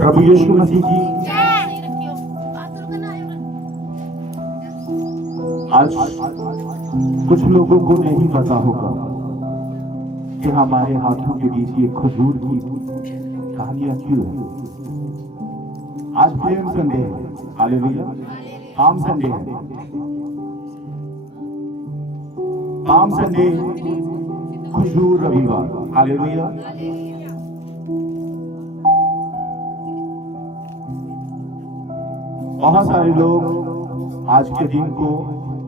प्रभु यीशु मसीह की आज कुछ लोगों को नहीं पता होगा कि हमारे हाथों के बीच ये खजूर की कहानियां क्यों है। आज प्रेम संडे है, हालेलुया। पाम संडे है, पाम संडे, खजूर रविवार, हालेलुया। बहुत सारे लोग आज के दिन को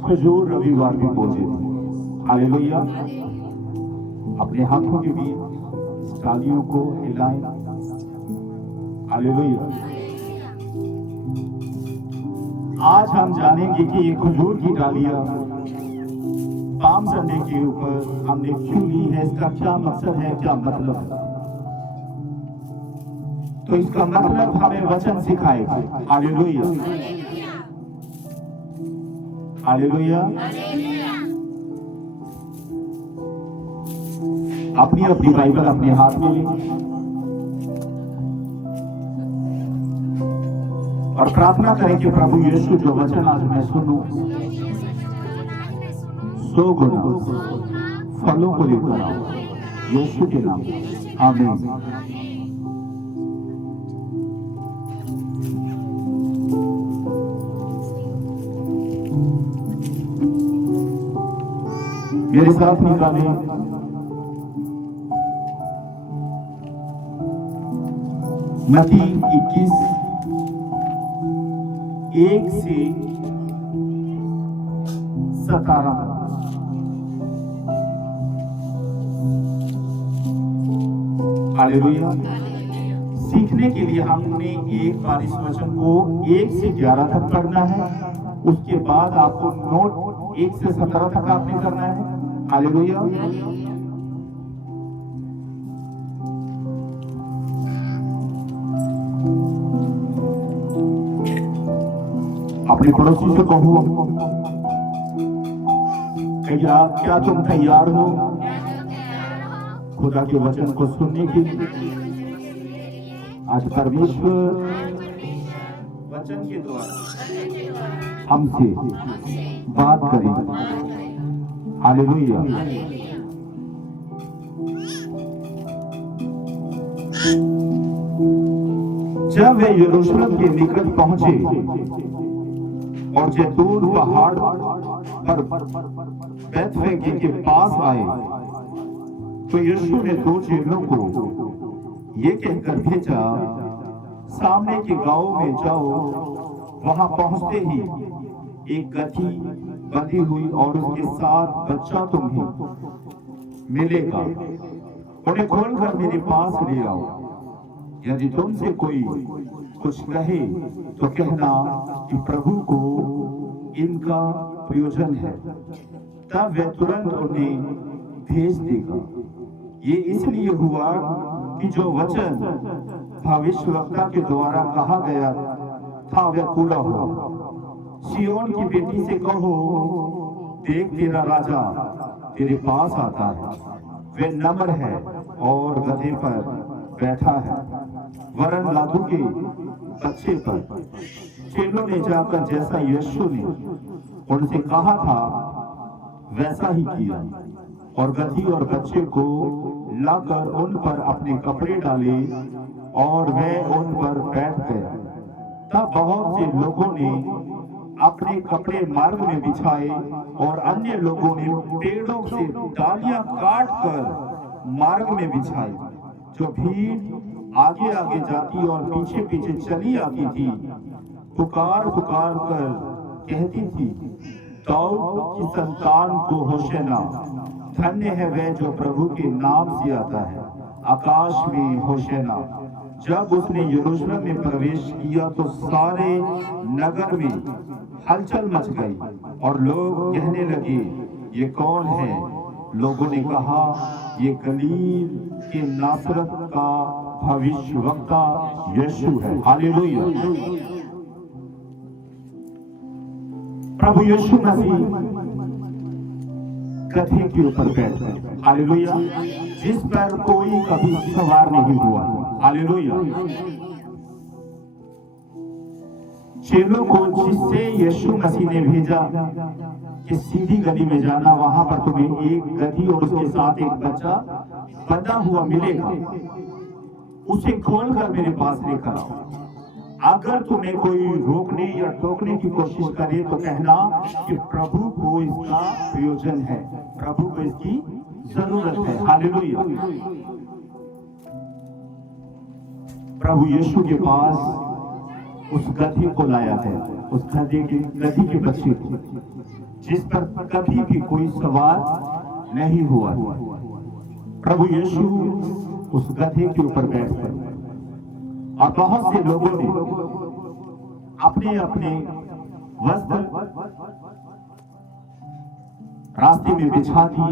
खजूर रविवार भी बोलते थे, हालेलुया। अपने हाथों के बीच इस डालियों को हिलाएं, हालेलुया। आज हम जानेंगे कि ये खजूर की डालियां पाम संडे के ऊपर हमने क्यों ली है, इसका क्या मकसद है, क्या मतलब है। तो इसका मतलब हमें वचन सिखाएगा, हालेलुया, हालेलुया। अपनी अपनी बाइबल अपने हाथ में ली और प्रार्थना करें कि प्रभु यीशु जो वचन आज मैं सुनूं 100 गुना फलों को लेकर आओ, यीशु के नाम, आमीन। मेरे साथ निकाले मत्ती 21 1 से 17। हालेलुया। सीखने के लिए हमने एक बार इस वचन को 1 से 11 तक पढ़ना है, उसके बाद आपको नोट 1 से 17 तक आपने करना है, हालेलुया। अपने पड़ोसी से कहो, क्या तुम तैयार हो खुदा के वचन को सुनने के लिए। आज परमेश्वर वचन के द्वारा हमसे बात करें, हालेलुया। जब वे यरूशलेम के निकट पहुंचे और जैतून पहाड़ पर बैतफगे के पास आए, तो यीशु ने 2 चेलों को ये कहकर भेजा, सामने के गांव में जाओ, वहां पहुंचते ही एक गधी बंधी हुई और उसके साथ बच्चा तुम्हें मिलेगा, उन्हें खोलकर मेरे पास ले आओ। यदि तुमसे कोई कुछ कहे तो कहना कि प्रभु को इनका प्रयोजन है, तब वह तुरंत उन्हें भेज देगा। ये इसलिए हुआ कि जो वचन भविष्यवक्ता के द्वारा कहा गया था वह पूरा हुआ। सिय्योन की बेटी से कहो, देख तेरा राजा तेरे पास आता है, वह नम्र है और गधे पर बैठा है, वरन लादू के बच्चे पर। चेलों ने जाकर जैसा यीशु ने उनसे कहा था वैसा ही किया और गधी और बच्चे को लाकर उन पर अपने कपड़े डाले और वे उन पर बैठ गए। तब बहुत से लोगों ने अपने कपड़े मार्ग में बिछाए और अन्य लोगों ने पेड़ों से डालियां काट कर मार्ग में बिछाई। जो भीड़ आगे आगे जाती और पीछे पीछे चली आती थी, पुकार पुकार कर कहती थी, दाऊद की संतान को होशाना, धन्य है वह जो प्रभु के नाम से आता है, आकाश में होशाना। जब उसने यरूशलेम में प्रवेश किया तो सारे नगर में हलचल मच गई और लोग कहने लगे, ये कौन है? लोगों ने कहा, ये गलील के नासरत का भविष्यवक्ता यीशु है। हालेलुया। प्रभु यीशु मसीह गधे के ऊपर बैठ गए, हालेलुया, जिस पर कोई कभी सवार नहीं हुआ, हालेलुया। चेलों को जिससे यीशु मसीह ने भेजा कि सीधी गली में जाना, वहां पर तुम्हें एक गधी और उसके साथ एक बच्चा बंधा हुआ मिलेगा, उसे खोलकर मेरे पास लेकर आओ। अगर तुम्हें कोई रोकने या टोकने की कोशिश करे तो कहना कि प्रभु को इसका प्रयोजन है, प्रभु को इसकी जरूरत है। हालेलुया। प्रभु यीशु के पास उस गधी को लाया है, उस गधी के बच्चे को, जिस पर कभी भी कोई सवार नहीं हुआ। प्रभु यीशु उस गधे के ऊपर बैठ गए और बहुत से लोगों ने अपने अपने वस्त्र रास्ते में बिछा दी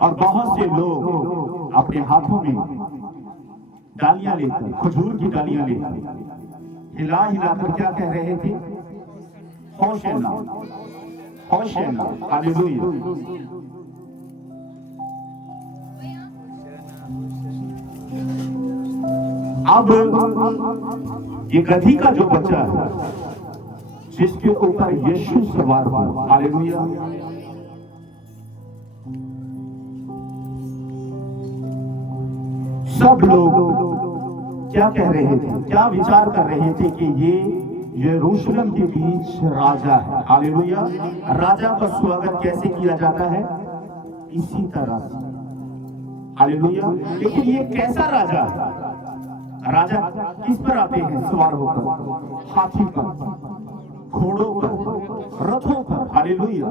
और बहुत से लोग अपने हाथों में डालियां लेकर, खजूर की डालियां लेकर हिला हिलाकर क्या कह रहे थे? होशाना, होशाना, हालेलुया। अब ये गधी का जो बच्चा है, जिसके ऊपर यीशु सवार हुआ, हालेलुया, सब लोग क्या कह रहे थे, क्या विचार कर रहे थे कि ये यरूशलेम के बीच राजा है। हालेलुया। राजा का स्वागत कैसे किया जाता है? इसी तरह से। हालेलुया। लेकिन ये कैसा राजा है? राजा किस पर आते हैं? सवार होकर, हाथी पर, घोड़ों पर, रथों पर। हालेलुया।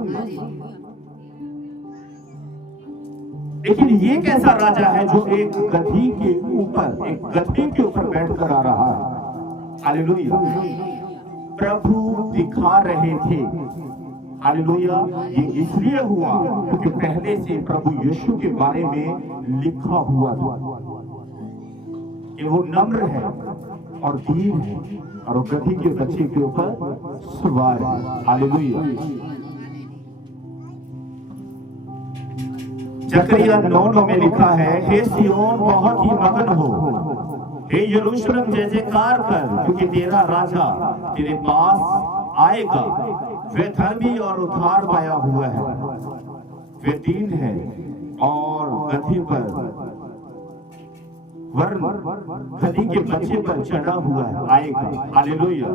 लेकिन ये कैसा राजा है जो एक गधी के ऊपर, एक गधे के ऊपर बैठकर आ रहा है? हालेलुया। प्रभु दिखा रहे थे, हालेलुया, ये इसलिए हुआ क्योंकि पहले से प्रभु यीशु के बारे में लिखा हुआ था कि वो नम्र है और दीन है और वो गधी के बच्चे के ऊपर सवार है। हालेलुया। जकरिया 9:9 में लिखा है, हे सिय्योन बहुत ही मगन हो, हे यरूशलेम जय जयकार कर, क्योंकि तेरा राजा तेरे पास आएगा। वह धर्मी और उद्धार पाया हुआ है, वह दीन है और गधी पर, वर्ण गधी के बच्चे पर चढ़ा हुआ है, आएगा। हालेलुया।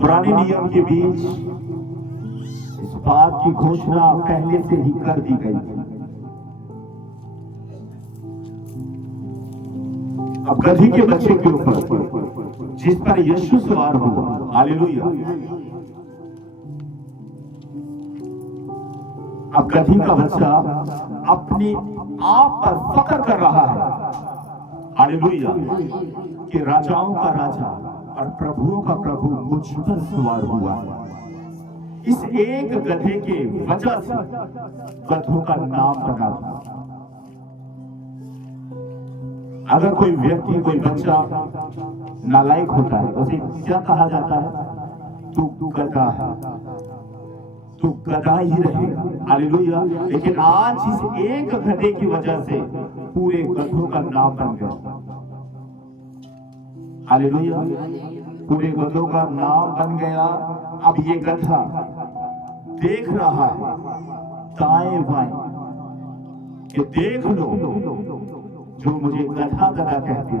पुराने नियम के बीच इस बात की घोषणा पहले से ही कर दी गई थी। अब गधी के बच्चे के ऊपर जिस पर यीशु सवार हुआ, हालेलुया, अब गधी का बच्चा अपने आप पर फख्र कर रहा है, हालेलुया, कि राजाओं का राजा और प्रभुओं का प्रभु मुझ पर सवार हुआ। इस एक गधे के वजह से गधों का नाम बना था। अगर कोई व्यक्ति, कोई बच्चा नालायक होता है, उसे क्या कहा जाता है? तू गधा है, तू गधा ही रहेगा। हालेलुया। लेकिन आज इस एक गधे की वजह से पूरे गधों का नाम बन गया। हालेलुया। पूरे गधों का नाम बन गया। अब ये गधा देख रहा है दाएं बाएं कि देख लो, जो मुझे गधा गधा कहते,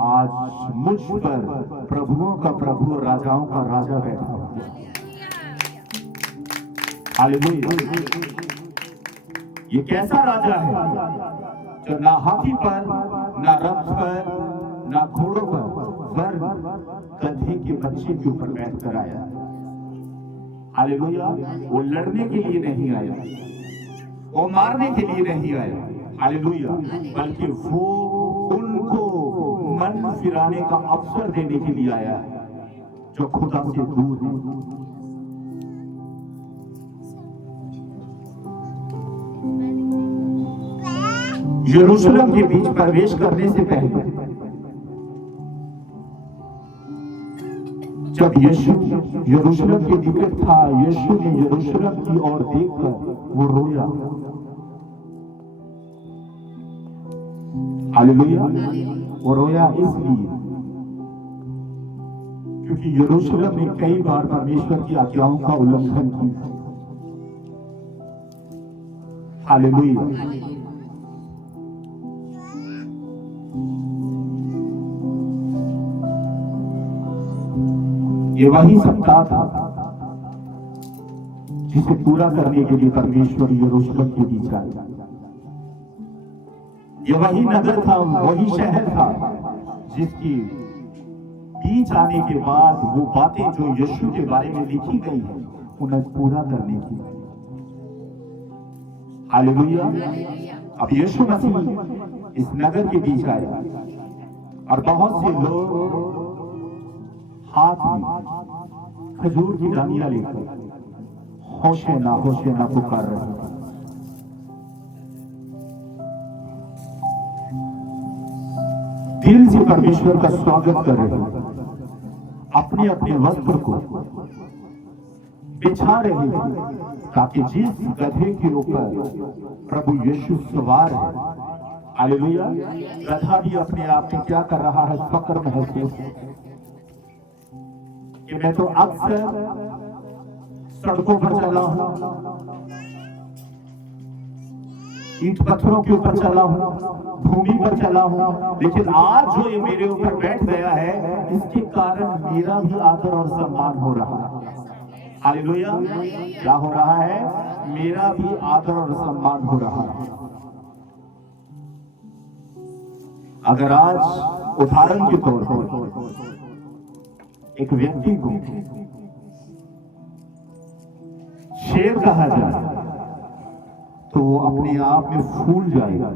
आज मुझ पर प्रभुओं का प्रभु, राजाओं का राजा बैठा हुआ। हालेलुया। ये कैसा राजा है जो ना हाथी पर, ना रथ पर, ना घोड़ों पर, वरन गधे के बच्चे के ऊपर बैठ कर आया। हालेलुया। वो लड़ने के लिए नहीं आया, वो मारने के लिए नहीं आया, हालेलुया, बल्कि वो उनको मन फिराने का अवसर देने के लिए आया है जो खुदा से दूर है। यरूशलेम के बीच प्रवेश करने से पहले जब यीशु यरूशलेम के निकट था, यीशु ने यरूशलेम की ओर देखकर वो रोया। हालेलुया। वो रोया इसलिए क्योंकि यरूशलेम ने कई बार परमेश्वर की आज्ञाओं का उल्लंघन किया। हालेलुया। ये वही सप्ताह था जिसे पूरा करने के लिए परमेश्वर यरूशलेम के बीच आया। ये वही नगर था, वही शहर था जिसकी बीच आने के बाद वो बातें जो यीशु के बारे में लिखी गई है उन्हें पूरा करने की। हालेलुया। अब यीशु मसीह इस नगर के बीच आया और बहुत से लोग हाथ में खजूर की डालियां लेकर होशे ना पुकार रहे हैं। दिल से परमेश्वर का स्वागत कर रहे हैं। अपने अपने वस्त्र को बिछा रहे हैं ताकि जिस गधे के ऊपर प्रभु यीशु सवार है, हालेलुया, गधा भी अपने आप में क्या कर रहा है? फक्र महसूस कि मैं तो अक्सर सड़कों पर चला हूं, ईंट पत्थरों के ऊपर चला हूं, भूमि पर चला हूं, लेकिन आज जो ये मेरे ऊपर बैठ गया है इसके कारण मेरा भी आदर और सम्मान हो रहा है। हालेलुया। क्या हो रहा है? मेरा भी आदर और सम्मान हो रहा है। अगर आज उदाहरण के तौर पर एक व्यक्ति को शेर कहा जाए तो वो अपने आप में फूल जाएगा।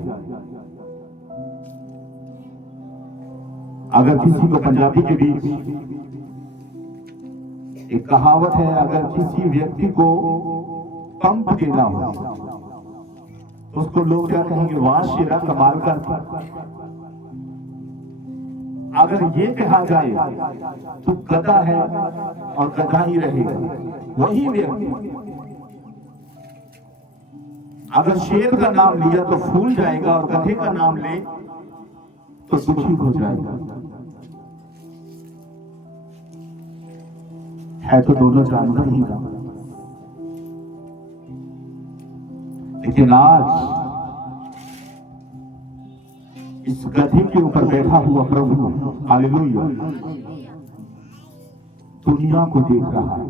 अगर किसी को पंजाबी के बीच एक कहावत है, अगर किसी व्यक्ति को पंप देना हो तो उसको लोग क्या कहेंगे? वाह शेरा, कमाल का था। अगर ये कहा जाए तो गधा है और गधा ही रहेगा। वही व्यक्ति अगर शेर का नाम लिया तो फूल जाएगा और गधे का नाम ले तो दुखी हो जाएगा। है तो दोनों जानवर ही था। लेकिन आज इस गधे के ऊपर बैठा हुआ प्रभु, हालेलुया, दुनिया को देख रहा है।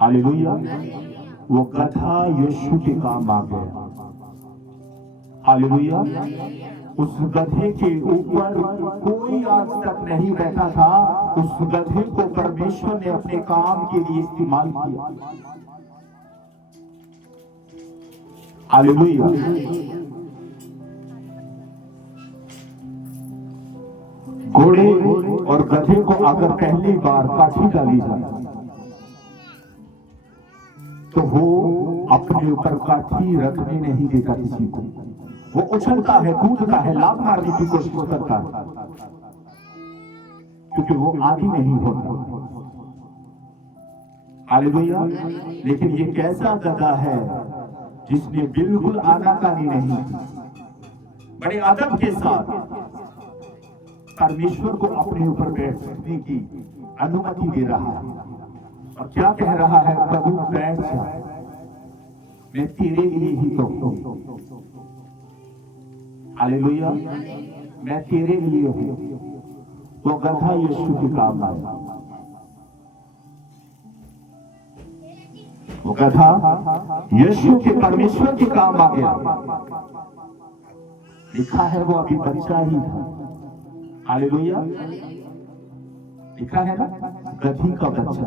हालेलुया। वो गधा यीशु के काम आ गया। हालेलुया। उस गधे के ऊपर कोई आज तक नहीं बैठा था। उस गधे को परमेश्वर ने अपने काम के लिए इस्तेमाल किया। हालेलुया। घोड़े और गधे को अगर पहली बार काठी डाली जाए तो वो अपने ऊपर काठी रखने नहीं देता किसी को। वो उछलता है, कूदता है, लात मारने की कोशिश करता है, क्योंकि वो आदि नहीं होता। हालेलुया। लेकिन ये कैसा गधा है जिसने बिल्कुल आनाकानी नहीं, बड़े अदब के साथ परमेश्वर को अपने ऊपर बैठने की अनुमति दे रहा है। और क्या कह रहा है? प्रभु बैठ जा, मैं तेरे लिए ही तो हूं। हालेलुया। मैं तेरे लिए हूं। वो गधा यीशु के काम आया। वो गधा यीशु के परमेश्वर के काम आ गया। लिखा है वो अभी बच्चा ही था। हालेलुया। लिखा है ना, गधी का बच्चा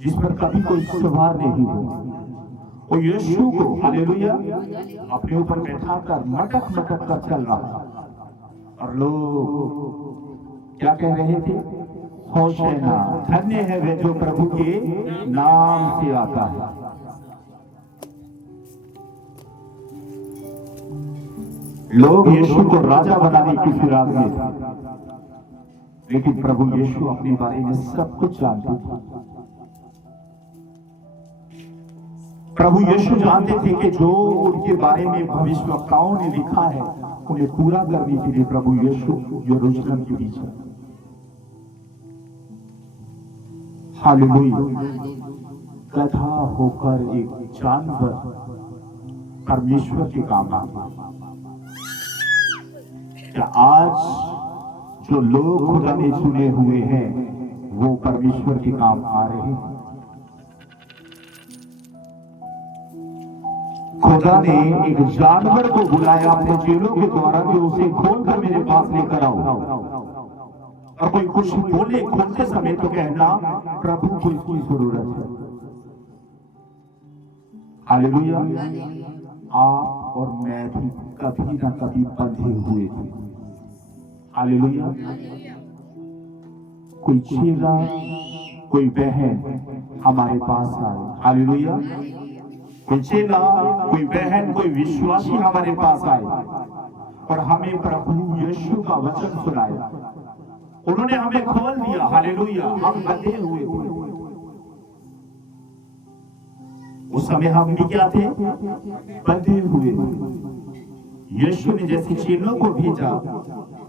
जिस पर कभी कोई सवार नहीं हुआ। वो यीशु को, हालेलुया, अपने ऊपर बैठा कर मटक मटक कर चल रहा। और लोग क्या कह रहे थे? होशना, धन्य है वे जो प्रभु के नाम से आता है। लोग यीशु को राजा बनाने की फिराक में थे, लेकिन प्रभु यीशु अपने बारे में सब कुछ जानते थे। प्रभु यीशु जानते थे कि जो उनके बारे में भविष्यवक्ताओं ने लिखा है उन्हें पूरा करने के लिए प्रभु यीशु यरूशलेम के बीच है। हालेलुया। गधा होकर एक जानवर परमेश्वर के काम आता। क्या आज जो लोग खुदा ने चुने हुए हैं वो परमेश्वर के काम आ रहे हैं? खुदा ने एक जानवर को बुलाया अपने चेलों के द्वारा कि उसे खोलकर मेरे पास लेकर आओ, और कोई कुछ बोले खोलते समय तो कहना प्रभु को इसकी जरूरत है। हालेलुया। आप और मैं भी कभी ना कभी बंधे हुए थे। हालेलुया। कोई चेला, कोई बहन हमारे पास आए। हालेलुया। कोई चेला, कोई बहन, कोई विश्वासी हमारे पास आए और हमें प्रभु यीशु का वचन सुनाया। उन्होंने हमें खोल दिया। हालेलुया। हम बंधे हुए थे। उस समय हम भी क्या थे? बंधे हुए थे। यीशु ने जैसे चेलों को भेजा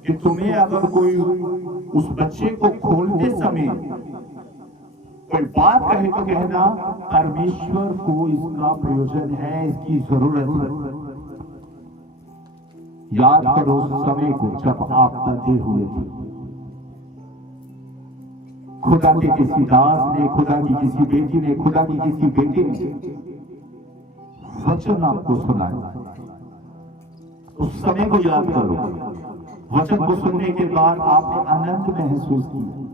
कि तुम्हें अगर कोई उस बच्चे को खोलते समय कोई बात कहे तो कहना परमेश्वर को इसका प्रयोजन है, इसकी जरूरत है। याद करो उस समय को जब आप बंधे हुए थे। खुदा के किसी दास ने, खुदा की किसी बेटी ने, खुदा की किसी बेटे ने वचन आपको सुनाया। उस समय को याद करो। वचन को सुनने के बाद आपने आनंद महसूस किया।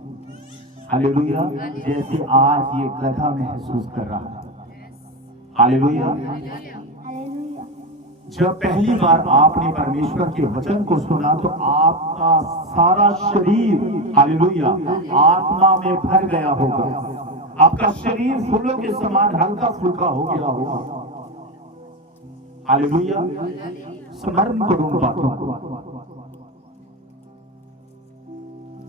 हालेलुया। जैसे आज ये गधा महसूस कर रहा है। हालेलुया। जब पहली बार आपने परमेश्वर के वचन को सुना तो आपका सारा शरीर, हालेलुया, आत्मा में भर गया होगा। आपका शरीर फूलों के समान हल्का फुल्का हो गया होगा। हालेलुया। स्मरण करो उन बातों को।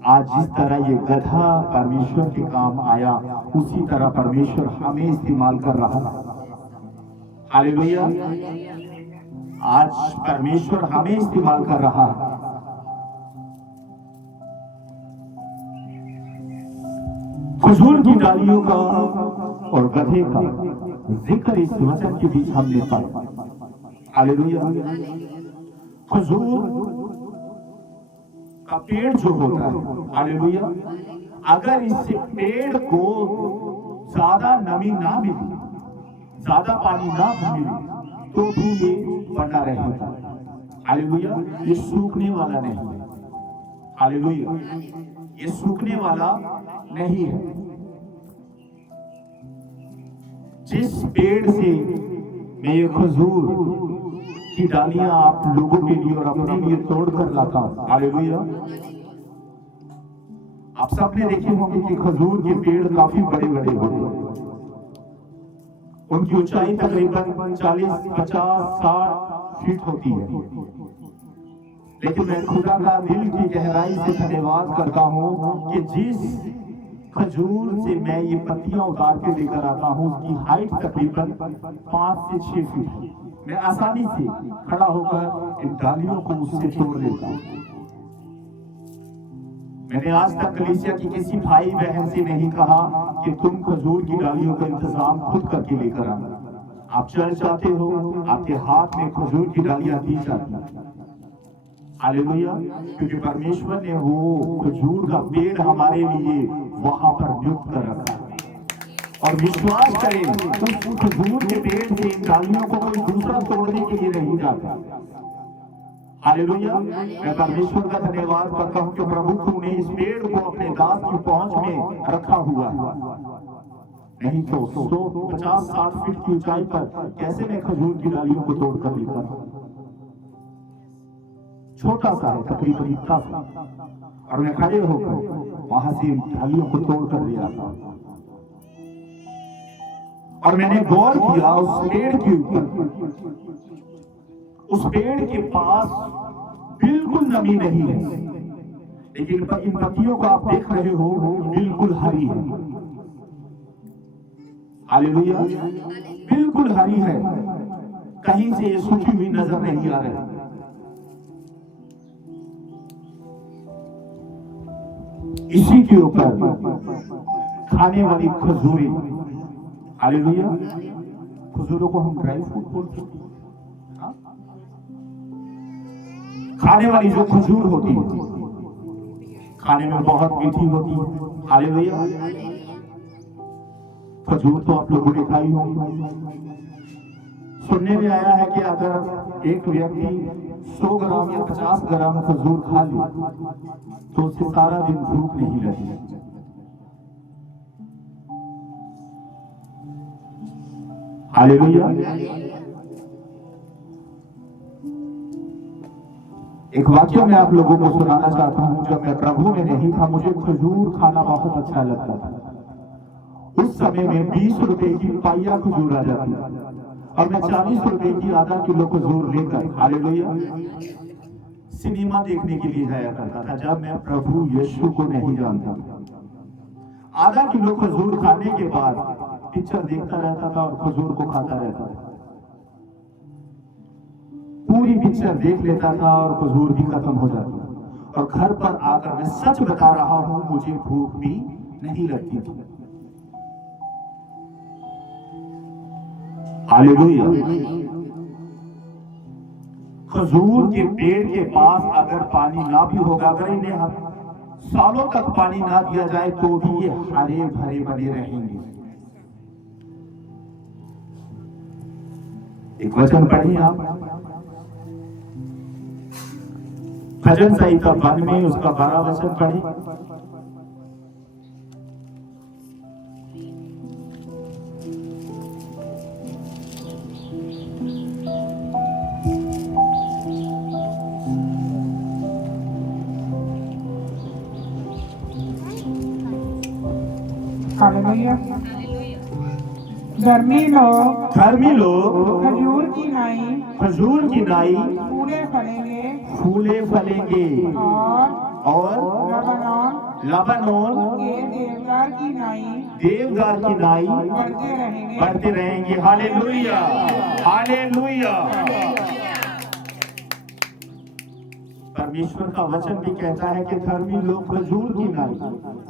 आज जिस तरह ये गधा परमेश्वर के काम आया, उसी तरह परमेश्वर हमें इस्तेमाल कर रहा है। हालेलुया। आज परमेश्वर हमें इस्तेमाल कर रहा है। खजूर की डालियों का और गधे का जिक्र इस वचन के बीच हमने पाया। हालेलुया। खजूर का पेड़ जो होता है, हालेलुया, अगर इस पेड़ को ज्यादा नमी ना मिले, ज्यादा पानी ना मिले तो भी ये बना रहेगा। हालेलुया। ये सूखने वाला नहीं है। हालेलुया। ये सूखने वाला नहीं है। जिस पेड़ से मैं ये खजूर की डालियां आप लोगों के लिए और अपने लिए तोड़ कर लाता हूं, हालेलुया, आप सबने देखे होंगे कि खजूर के पेड़ काफी बड़े बड़े होते हैं। उनकी ऊंचाई तकरीबन 40, 50, 60 फीट होती है। लेकिन मैं खुदा का दिल की गहराई से धन्यवाद करता हूं कि जिस खजूर से मैं ये पत्तियां उतार के लेकर आता हूं उसकी हाइट तकरीबन 5 से 6 फीट। मैं आसानी से खड़ा होकर इन डालियों को उससे तोड़ लेता हूं। मैंने आज तक कलीसिया की किसी भाई बहन से नहीं कहा कि तुम खजूर की डालियों का इंतजाम खुद करके लेकर आना। आप चल जाते हो, आपके हाथ में खजूर की डालियां दी जाती। हालेलुया। क्योंकि परमेश्वर ने वो खजूर का पेड़ हमारे लिए वहां पर नियुक्त कर रखा। और विश्वास करें, उस खजूर के पेड़ से इन डालियों को कोई दूसरा तोड़ने के लिए नहीं जाता। हालेलुया। मैं परमेश्वर का धन्यवाद करता हूं कि प्रभु तूने इस पेड़ को अपने दास की पहुंच में रखा हुआ है। नहीं तो 150-60 फीट की ऊंचाई पर कैसे मैं खजूर की डालियों को तोड़कर लेकर, छोटा सा है तकरीबन इतना सा, और मैं खड़े होकर वहां से डालियों को तोड़कर ले आता। और मैंने गौर किया उस पेड़ के ऊपर, उस पेड़ के पास बिल्कुल नमी नहीं है, लेकिन इन पत्तियों को आप देख रहे हो बिल्कुल हरी है। हालेलुया। बिल्कुल हरी है, कहीं से ये सूखी हुई नजर नहीं आ रही। इसी के ऊपर खाने वाली खजूरी, हालेलुया। खजूरों को हम ड्राई फ्रूट बोलते हैं। हाँ? खाने वाली जो खजूर होती है, खाने में बहुत मीठी होती है, हालेलुया। खजूर तो आप लोगों ने खाई होगी। सुनने में आया है कि अगर एक व्यक्ति 100 ग्राम या 50 ग्राम खजूर खा ले तो उसे सारा दिन भूख नहीं लगती। हालेलुया। एक वाक्य मैं आप लोगों को सुनाना चाहता हूं। जब मैं प्रभु में नहीं था, मुझे खजूर खाना बहुत अच्छा लगता था। उस समय में 20 रुपए की पाइया खजूर आ जाती और मैं 40 रुपए की आधा किलो खजूर लेकर, हालेलुया, सिनेमा देखने के लिए जाया करता था। जब मैं प्रभु यीशु को नहीं जानता, आधा किलो खजूर खाने के बाद पिक्चर देखता रहता था और खजूर को खाता रहता था। पूरी पिक्चर देख लेता था और खजूर भी खत्म हो जाती। और घर पर आकर, मैं सच बता रहा हूं, मुझे भूख भी नहीं लगती थी। हालेलुया। खजूर के पेड़ के पास अगर पानी ना भी होगा, अगर इन्हें सालों तक पानी ना दिया जाए तो भी ये हरे भरे बने रहेंगे। एक वचन पढ़िए आप, भजन संहिता 1 में उसका 12 वचन पढ़े। हालेलुया। धर्मी लोग खजूर की नाई फूले फलेंगे और लबानोन देवदार की नाई बढ़ते रहेंगे। Hallelujah, hallelujah. परमेश्वर का वचन भी कहता है कि धर्मी लोग खजूर की नाई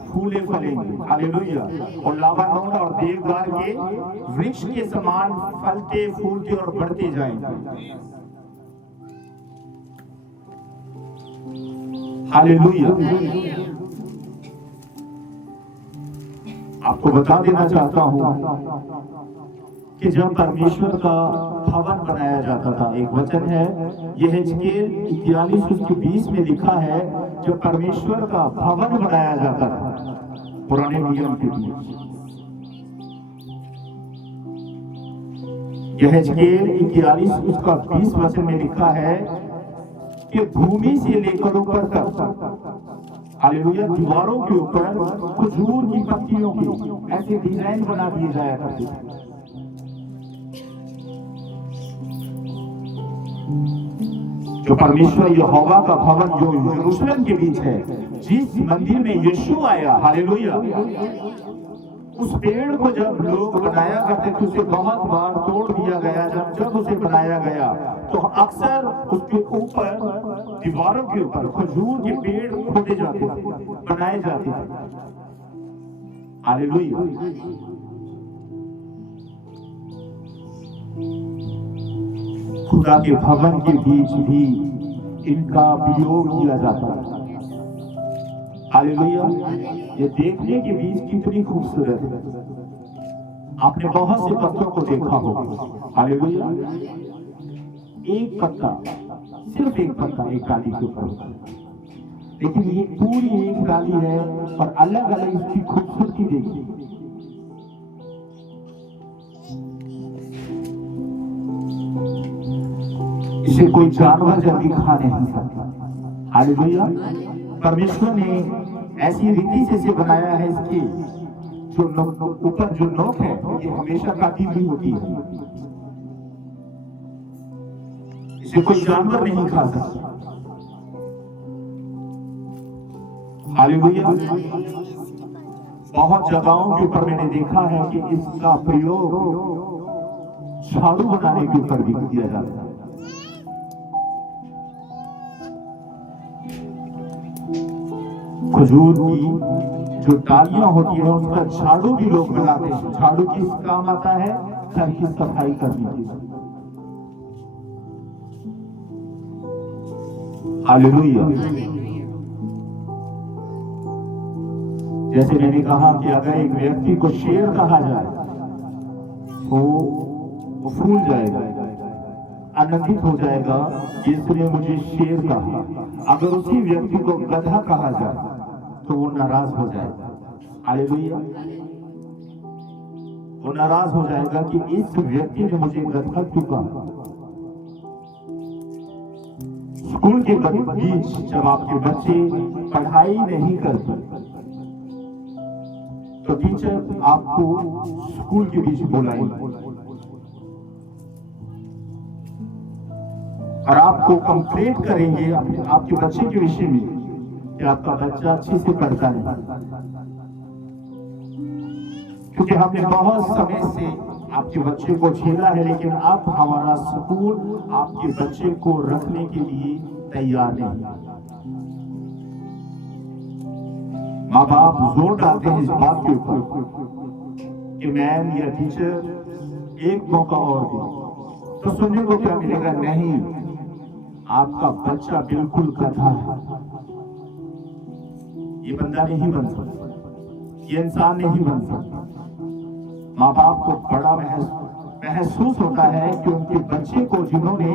फूले फलेंगे, हालेलुया, और लबानोन और देवदार के वृक्ष के समान फलते फूलते और बढ़ते जाएंगे। हालेलुया। आपको बता देना चाहता हूं कि जब परमेश्वर का भवन बनाया जाता था, एक वचन है यहेजकेल 41:20 में लिखा है, जब परमेश्वर का भवन बनाया जाता था पुराने नियम के लिए, यहेजकेल 41:20 वचन में लिखा है कि भूमि से लेकर ऊपर तक, हालेलुया, दीवारों के ऊपर खजूर की पत्तियों की ऐसे डिजाइन बना दिए जाया करते थे। जो परमेश्वर यहोवा का भवन जो यरूशलेम के बीच है, जिस मंदिर में यीशु आया, हालेलुया, उस पेड़ को जब लोग बनाया करते थे उसे बहुत बार तोड़ दिया गया। जब उसे बनाया गया तो अक्सर उसके ऊपर दीवारों के ऊपर खजूर के पेड़ खोदे जाते थे, बनाए जाते थे। हालेलुया। खुदा के भवन के बीच भी इनका प्रयोग किया जाता है। हालेलुया। ये देखने के बीच कितनी खूबसूरत है। आपने बहुत से पत्तों को देखा होगा, हालेलुया, एक पत्ता, सिर्फ एक पत्ता एक डाली के ऊपर, लेकिन ये पूरी एक डाली है और अलग अलग इसकी खूबसूरती देखिए। इसे कोई जानवर जल्दी खा नहीं सकता। हालेलुया। परमेश्वर ने ऐसी रीति से इसे बनाया है, इसकी जो ऊपर जो नोक है ये हमेशा काटी हुई होती है, इसे कोई जानवर नहीं खा सकता। हालेलुया। बहुत जगहों के ऊपर मैंने देखा है कि इसका प्रयोग झाड़ू बनाने के ऊपर भी किया जाता है। खजूर की जो डालियां होती है उसका झाड़ू भी लोग बनाते हैं। झाड़ू किस काम आता है? घर की सफाई करने के लिए। हालेलुया। जैसे मैंने कहा कि अगर एक व्यक्ति को शेर कहा जाए तो वो फूल जाएगा, आनंदित हो जाएगा, इसने मुझे शेर कहा। अगर उसी व्यक्ति को गधा कहा जाए तो वो नाराज हो जाएगा। हालेलुया। वो नाराज हो जाएगा कि इस व्यक्ति ने मुझे गधा क्यों कहा। स्कूल के बीच जब आपके बच्चे पढ़ाई नहीं करते तो टीचर आपको स्कूल के बीच बुलाएंगे और आपको कंप्लेंट करेंगे आपके बच्चे के विषय में कि आपका बच्चा अच्छे से पढ़ता है। क्योंकि हमने बहुत समय से आपके बच्चे को झेला है, लेकिन अब हमारा स्कूल आपके बच्चे को रखने के लिए तैयार नहीं। माँ बाप जोर डालते हैं इस बात के ऊपर कि मैम या टीचर एक मौका और दे, तो सुनने को क्या मिलेगा? नहीं, आपका बच्चा बिल्कुल गधा है, ये बंदा नहीं बन सकता, ये इंसान नहीं बन सकता। माँ बाप को बड़ा महसूस होता है कि उनके बच्चे को, जिन्होंने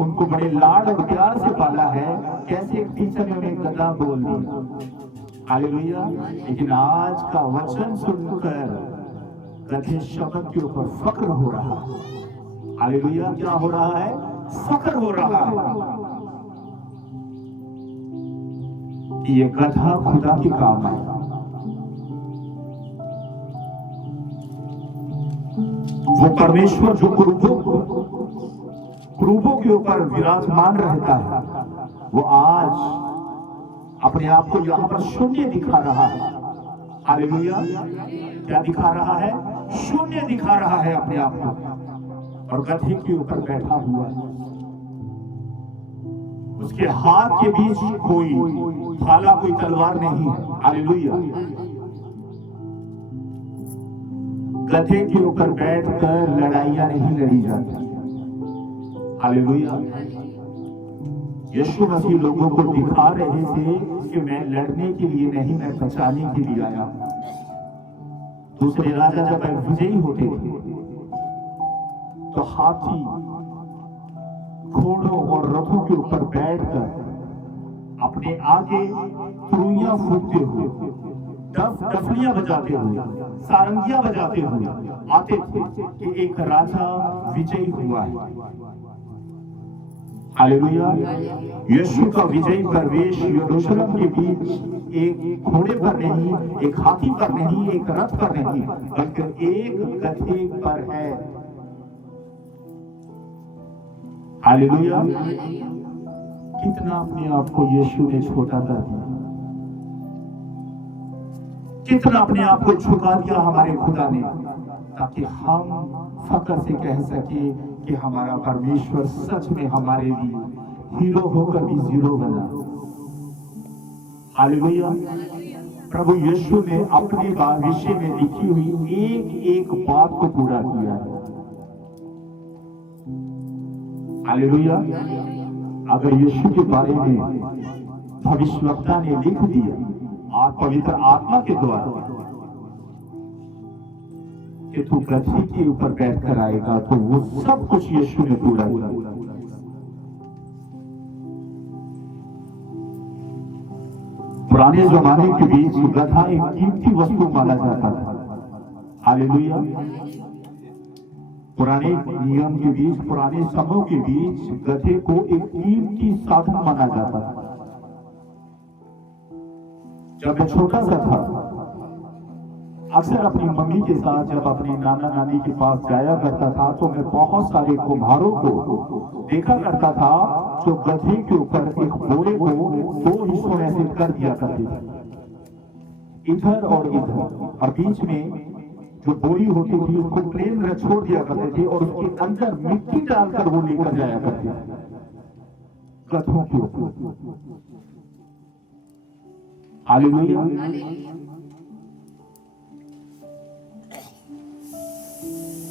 उनको बड़े लाड और प्यार से पाला है, कैसे एक टीचर ने उन्हें गधा बोल दिया। हालेलुया। लेकिन आज का वचन सुनकर गधे शब्द के ऊपर फक्र हो रहा है। हालेलुया। क्या हो रहा है? फक्र हो रहा है। ये गधा खुदा की काम है। वो परमेश्वर जो क्रूबों के ऊपर विराजमान रहता है, वो आज अपने आप को यहां पर शून्य दिखा रहा है। हालेलुया। क्या दिखा रहा है? शून्य दिखा रहा है अपने आप को, और गधे के ऊपर बैठा हुआ है। उसके हाथ के बीच कोई भाला, कोई तलवार नहीं है। हालेलुया। गधे के ऊपर बैठकर लड़ाइयां नहीं लड़ी जाती। हालेलुया। यीशु मसीह लोगों को दिखा रहे थे कि मैं लड़ने के लिए नहीं, मैं बचाने के लिए आया। दूसरे राजा जब विजयी होते थे तो हाथी घोड़ों और रथों के ऊपर बैठकर अपने आगे तुरुइयां फूंकते हुए, डफलियां बजाते हुए, सारंगियां बजाते हुए आते थे कि एक राजा विजयी हुआ है। हालेलुया। यीशु का विजयी प्रवेश यरूशलेम के बीच एक घोड़े पर नहीं, एक हाथी पर नहीं, एक रथ पर नहीं, बल्कि एक गधे पर है। हालेलुया। कितना अपने आप को यीशु ने छोटा कर दिया, कितना अपने आप को झुका दिया हमारे खुदा ने, ताकि हम फक्र से कह सके कि हमारा परमेश्वर सच में हमारे लिए हीरो होकर भी जीरो बना। हालेलुया। प्रभु यीशु ने अपने विषय में लिखी हुई एक एक बात को पूरा किया है। हालेलुया। अगर यीशु के बारे में भविष्यवक्ता ने लिख दिया पवित्र आत्मा के द्वारा कि तू गधे के ऊपर बैठकर आएगा, तो वो सब कुछ यीशु ने पूरा किया। पुराने जमाने के बीच गधा एक कीमती वस्तु माना जाता था। हालेलुया। पुराने नियम के बीच, पुराने समयों के बीच गधे को एक कीमती साधन माना जाता था। जब मैं छोटा सा था, अक्सर अपनी मम्मी के साथ जब अपने नाना नानी के पास जाया करता था, तो मैं बहुत सारे कुम्हारों को देखा करता था जो गधे के ऊपर एक बोरे को दो हिस्सों में से कर दिया करते थे, इधर और इधर, और बीच में जो बोरी होती थी उसको प्लेन छोड़ दिया करते थे और उसके अंदर मिट्टी डालकर वो लेकर जाया करते थे गधों के ऊपर। हालेलुया।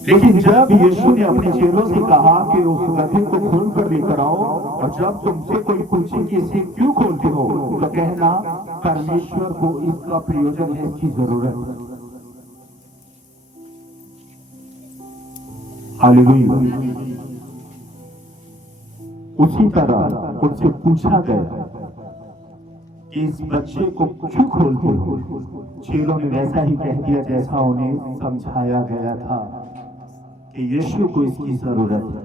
लेकिन जब यीशु ने अपने चेलों से कहा कि उस गधे को खोल कर लेकर आओ, और जब तुमसे कोई पूछे कि इसे क्यों खोलते हो, तो कहना परमेश्वर को इसका प्रयोजन है, इसकी जरूरत है। हालेलुया। उसी तरह उनसे पूछा गया कि इस बच्चे को क्यों खोलते हो। चेलों ने वैसा ही कह दिया जैसा उन्हें समझाया गया था कि यीशु को इसकी जरूरत है।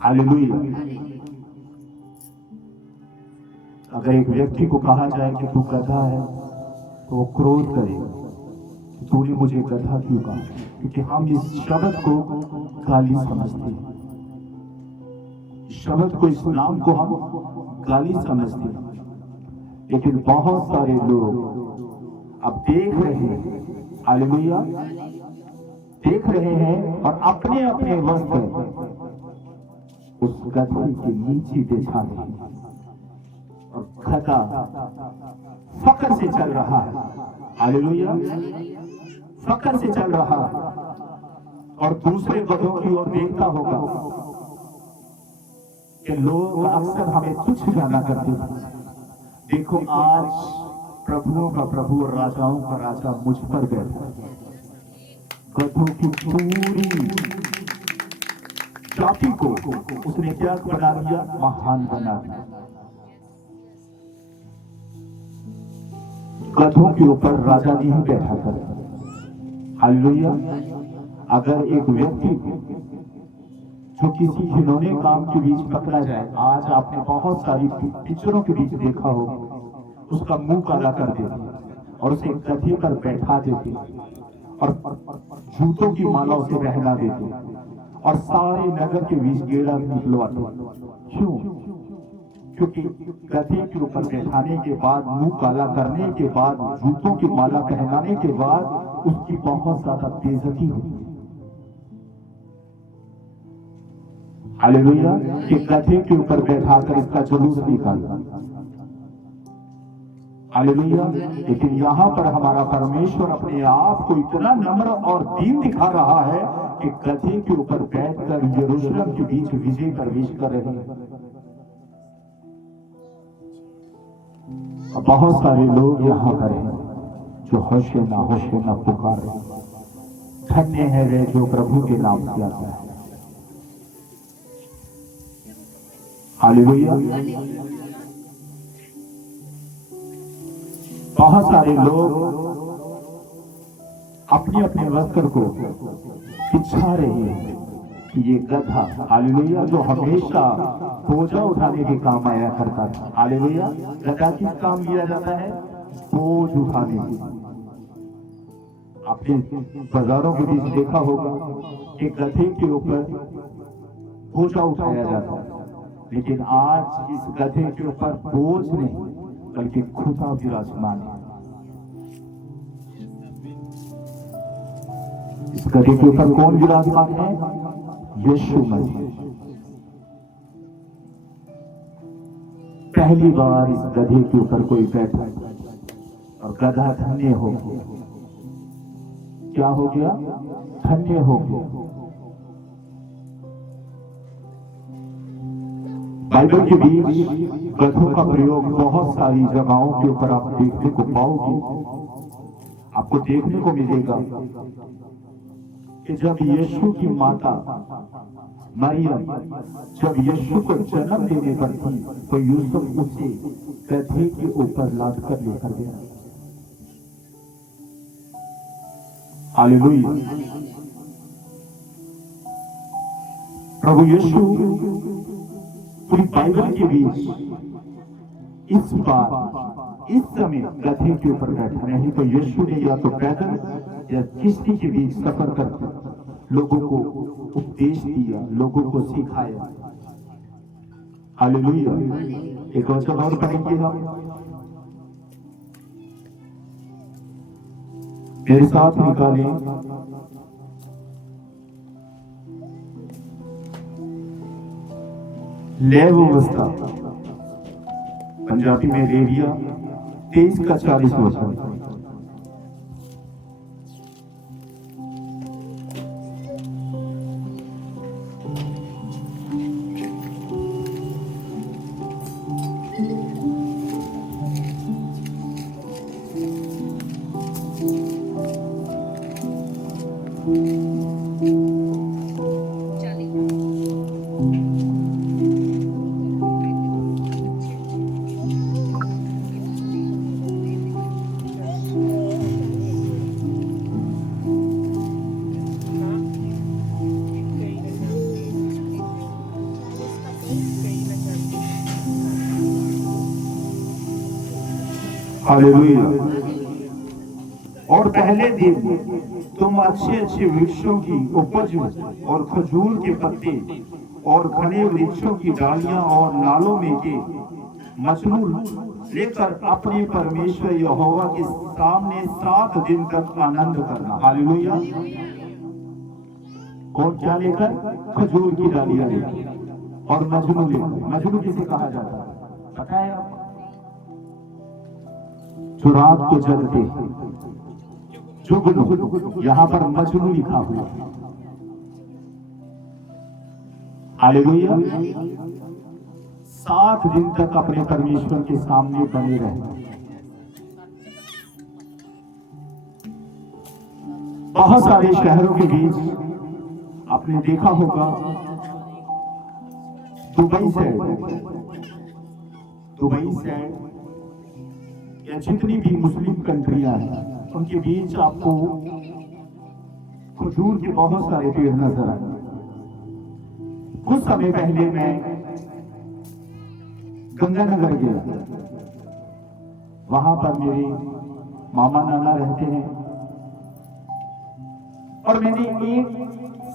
हालेलुया। अगर एक व्यक्ति को कहा जाए कि तू गधा है, तो वो क्रोध करेगा कि तूने मुझे गधा क्यों कहा, क्योंकि हम इस शब्द को गाली समझते हैं। इस शब्द को, इस नाम को हम गाली समझते हैं। लेकिन बहुत सारे लोग अब देख रहे हैं, हालेलुया, देख रहे हैं और अपने अपने वस्त्र उस गधे के नीचे बिछा रहे हैं, और गधा फक्र से चल रहा है। हालेलुया, फक्र से चल रहा है, और दूसरे गधों की ओर देखता होगा कि लोग अक्सर हमें तुच्छ जाना करते हैं। देखो, आज प्रभुओं का प्रभु और राजाओं का राजा मुझ पर बैठा है। गधों की पूरी जाति को उसने क्या बना दिया? महान बना दिया। गधों के ऊपर राजा नहीं बैठा करता। हालेलुया। अगर एक व्यक्ति जो किसी घिनौने काम के बीच पकड़ा जाए, आज आपने बहुत सारी पिक्चरों के बीच देखा हो, उसका मुंह काला कर देते और उसे गधे पर बैठा देते और जूतों की माला उसे पहना देते और सारे नगर के बीच गेड़ा निकलवाते। क्यों? क्योंकि गधे के ऊपर बैठाने के बाद, मुंह काला करने के बाद, जूतों की माला पहनाने के बाद उसकी बहुत ज्यादा बेइज्जती होती है। हालेलुया। कि गधे के ऊपर बैठाकर इसका जुलूस निकाला। हालेलुया। लेकिन यहाँ पर हमारा परमेश्वर अपने आप को इतना नम्र और दीन दिखा रहा है कि गधे के ऊपर बैठकर यरूशलेम के बीच विजय प्रवेश कर रहे हैं। बहुत सारे लोग यहाँ पर हैं जो होशे ना पुकार रहे। धन्य है वे जो प्रभु के नाम से आता है। हालेलुया। बहुत सारे लोग अपने अपने वस्त्र को बिछा रहे हैं कि ये गधा, हालेलुया, जो हमेशा बोझा उठाने के काम आया करता था। हालेलुया। गधा किस काम लिया जाता है? बोझ उठाने के। आपने बाजारों के बीच देखा होगा कि गधे के ऊपर बोझा उठाया जाता है, लेकिन आज इस गधे के ऊपर बोझ नहीं बल्कि खुदा विराजमान है। इस गधे के ऊपर कौन विराजमान है? यीशु मसीह। पहली बार इस गधे के ऊपर कोई बैठा और गधा धन्य हो गया। क्या हो गया? धन्य हो गया। बाइबल के बीच गधों का प्रयोग बहुत सारी जगहों के ऊपर आप देखने को पाओगे। आपको देखने को मिलेगा कि जब यीशु की माता मरियम जब यीशु को जन्म देने पर थी, तो यूसुफ उसे गधे के ऊपर लाद कर लेकर गया। हालेलुया। प्रभु यीशु पूरी बाइबल के बीच इस बार इस समय गधे के ऊपर बैठा, नहीं तो यीशु ने या तो पैदल या किश्ती के बीच सफर कर लोगों को उपदेश दिया, लोगों को सिखाया। हालेलुया। एक वचन और पढ़ेंगे हम, मेरे साथ निकालें लेवावस्था, पंजाबी में लेविया 23 का 40 वचन। हालेलुया। और पहले दिन तुम अच्छे अच्छे वृक्षों की उपज और खजूर के पत्ते और घने वृक्षों की डालियां और नालों में के मजनू लेकर अपने परमेश्वर यहोवा के सामने 7 दिन तक आनंद करना। हालेलुया। और क्या लेकर? खजूर की डालियां लेकर और मजनू लेकर। मजनू किसे कहा जाता है पता है आपको? जो रात को जगते, जुगनू, यहां पर मजनू लिखा हुआ। हालेलुया। 7 दिन तक अपने परमेश्वर के सामने बने रहना। बहुत सारे शहरों के बीच आपने देखा होगा, दुबई साइड या जितनी भी मुस्लिम कंट्रियां हैं उनके बीच आपको खजूर के बहुत सारे पेड़ नजर आए। कुछ समय पहले मैं गंगानगर गया। वहां पर मेरे मामा नाना रहते हैं और मैंने एक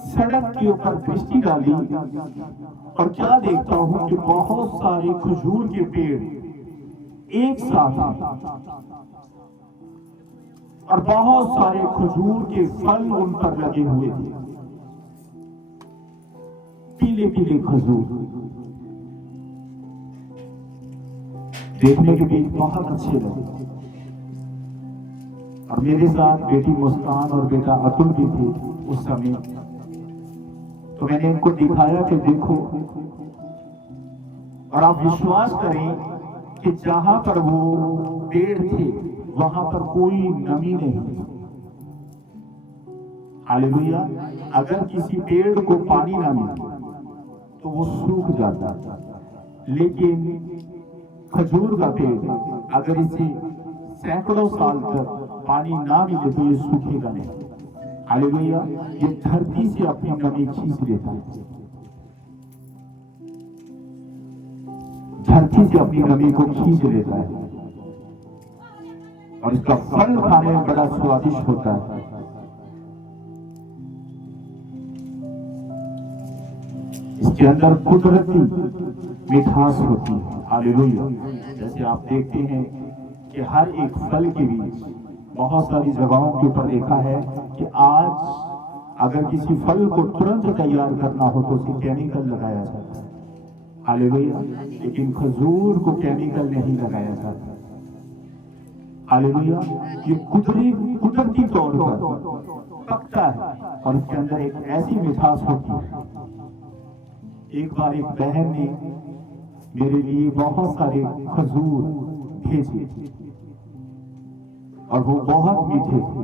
सड़क के ऊपर दृष्टि डाली और क्या देखता हूं कि बहुत सारे खजूर के पेड़ एक साथ और बहुत सारे खजूर के फल उन पर लगे हुए थे। पीले पीले खजूर देखने के बीच बहुत अच्छे लगे। और मेरे साथ बेटी मुस्कान और बेटा अतुल भी थे उस समय। तो मैंने इनको दिखाया कि देखो, और आप विश्वास करें कि जहां पर वो पेड़ थे वहां पर कोई नमी नहीं। हालेलुया। अगर किसी पेड़ को पानी ना मिले तो वो सूख जाता, लेकिन खजूर का पेड़ अगर इसे सैकड़ों साल तक पानी ना मिले तो ये सूखेगा नहीं। हालेलुया। ये धरती से अपनी नमी खींच लेता है, धरती से अपनी नमी को खींच लेता है और इसका फल खाने में बड़ा स्वादिष्ट होता है। इसके अंदर कुदरती मिठास होती है। हालेलुया। जैसे आप देखते हैं कि हर एक फल के बीच बहुत सारी जगहों के ऊपर देखा है कि आज अगर किसी फल को तुरंत तैयार करना हो तो उसे केमिकल लगाया जाता है। हालेलुया। लेकिन खजूर को केमिकल नहीं लगाया जाता। हालेलुया। ये कुदरती तौर पर पकता है और इसके अंदर एक ऐसी मिठास होती है। एक बार एक बहन ने मेरे लिए बहुत सारे खजूर भेजे और वो बहुत मीठे थे।